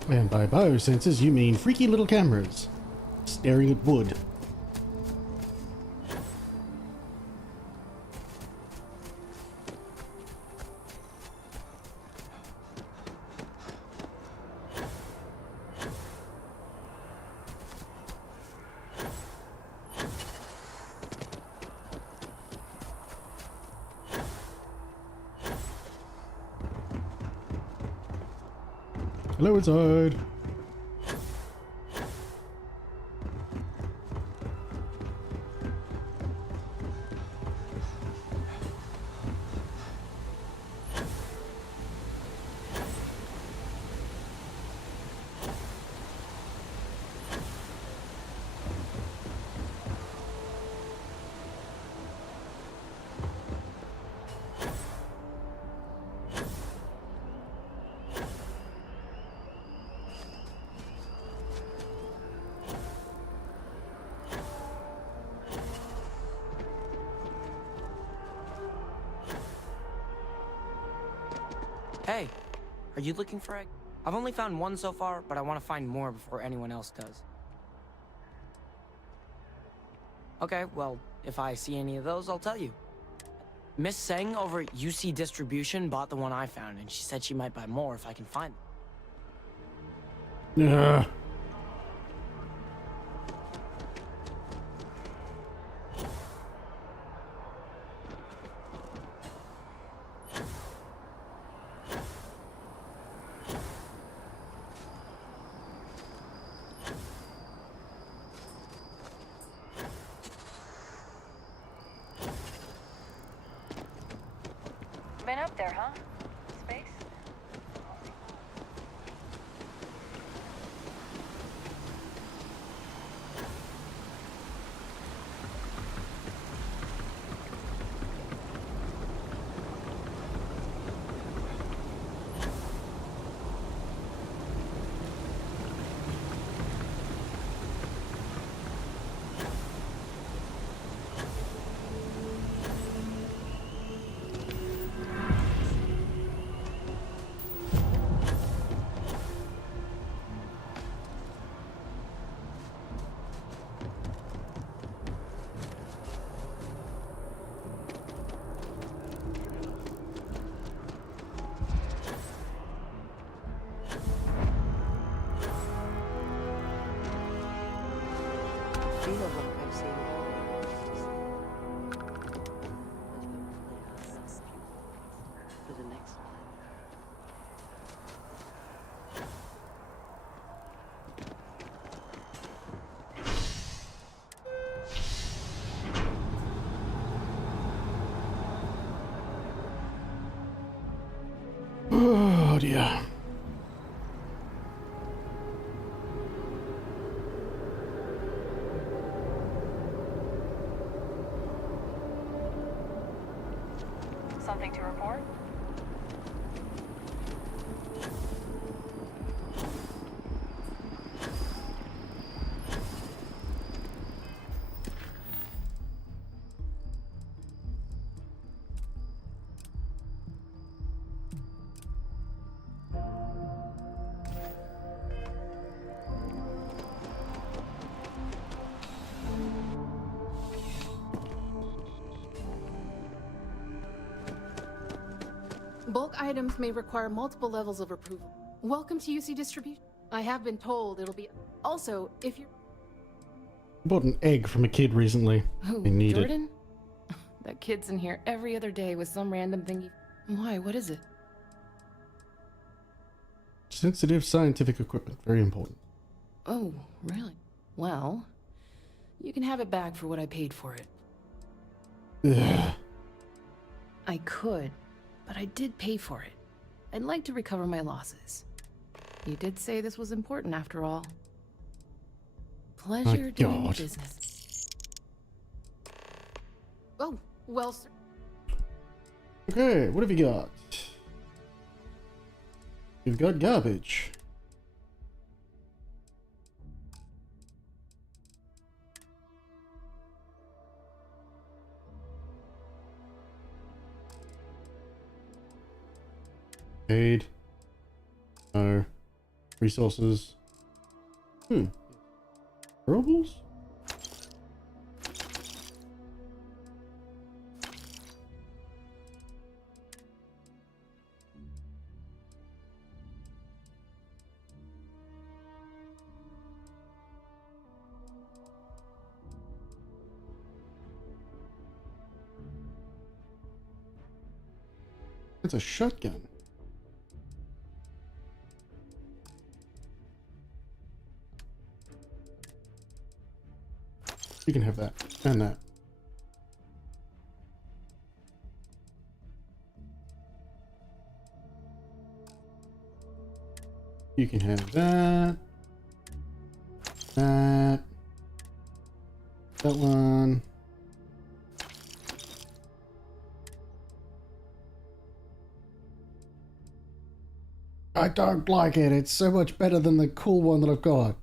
And by biosensors, you mean freaky little cameras staring at wood. Hello inside. Hey, are you looking for egg? I've only found one so far, but I want to find more before anyone else does. Okay, well, if I see any of those, I'll tell you. Miss Seng over at UC Distribution bought the one I found, and she said she might buy more if I can find them. Yeah. been up there, huh? Space? Oh dear. Something to report? Bulk items may require multiple levels of approval. Welcome to UC Distribution. I have been told it'll be... Also, if you're... I bought an egg from a kid recently. Who, I need Jordan? That kid's in here every other day with some random thingy. Why? What is it? Sensitive scientific equipment. Very important. Oh, really? Well, you can have it back for what I paid for it. Ugh. I could, but I did pay for it. I'd like to recover my losses. You did say this was important after all. Pleasure doing God. business. Oh, well, sir. Okay, what have you got? You've got garbage. Aid. No. Resources. Durables? It's a shotgun. You can have that and that. You can have that. That. That one. I don't like it. It's so much better than the cool one that I've got.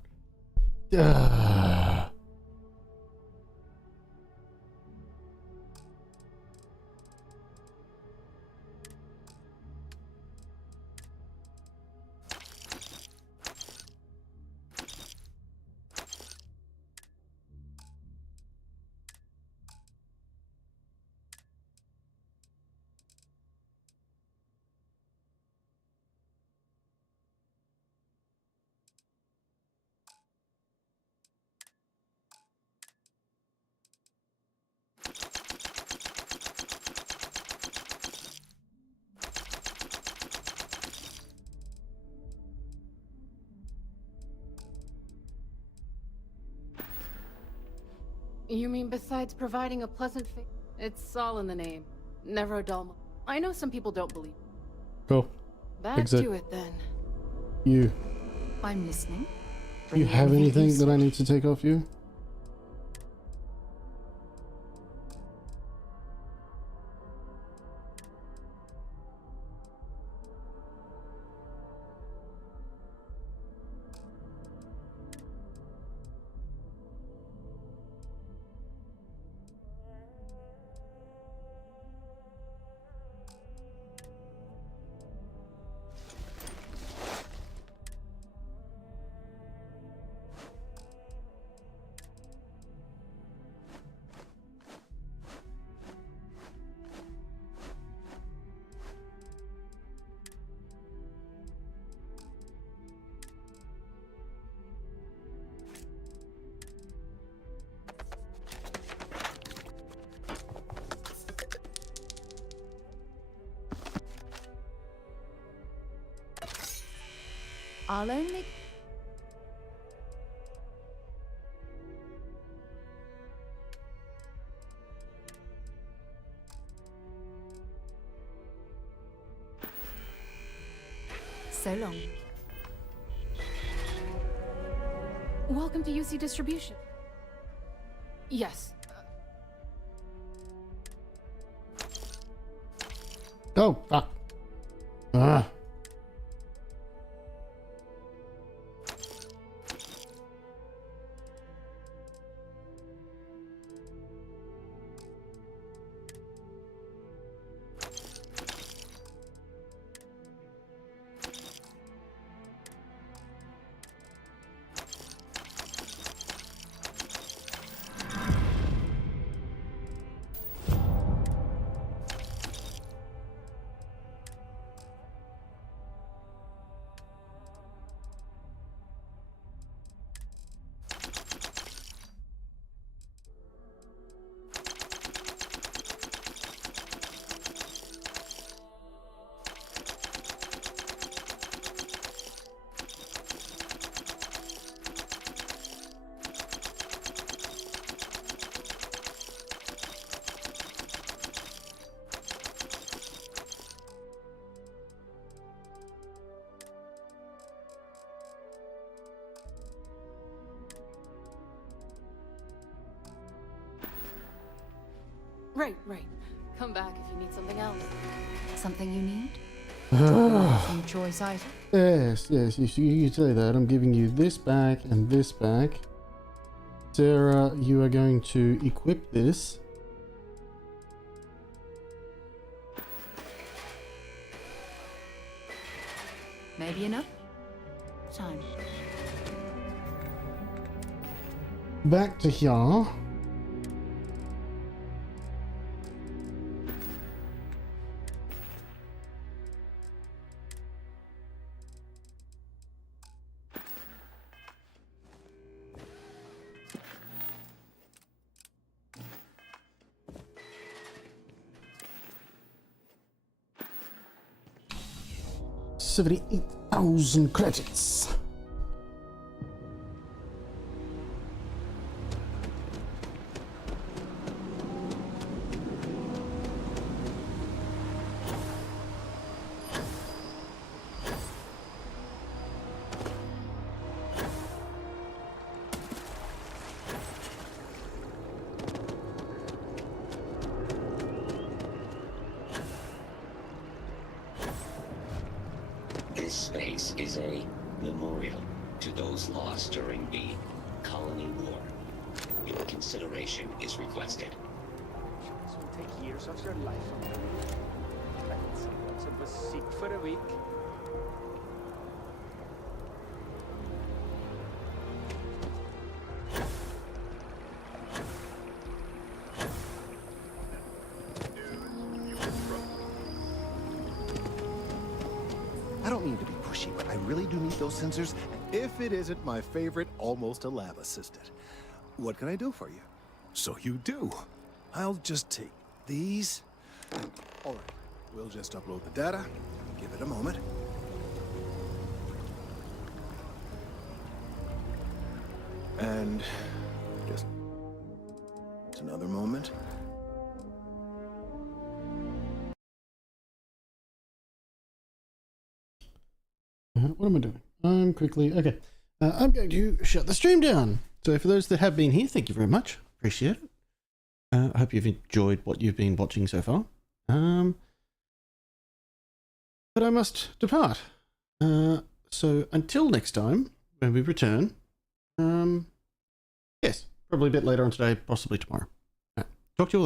You mean besides providing a pleasant face? It's all in the name. Never a dull moment. I know some people don't believe. Cool. Back Exit. to it then. You. I'm listening. You have anything that I need to take off you? I'll only... So long. Welcome to UC Distribution. Yes. Oh, fuck. Ah. Right. Come back if you need something else. Something you need? Some choice item? Yes, you say that. I'm giving you this back and this back. Sarah, you are going to equip this. Maybe enough? Time. Back to here. $78,000 credits. This space is a memorial to those lost during the Colony War. Your consideration is requested. This will take years of your life. Someone was sick for a week. I don't mean to be pushy, but I really do need those sensors. If it isn't my favorite almost a lab assistant. What can I do for you? So you do. I'll just take these. All right, we'll just upload the data. Give it a moment. And just another moment. what am I doing? I'm quickly... Okay. I'm going to shut the stream down. So for those that have been here, thank you very much. Appreciate it. I hope you've enjoyed what you've been watching so far. But I must depart. So until next time, when we return, yes, probably a bit later on today, possibly tomorrow. Talk to you all later.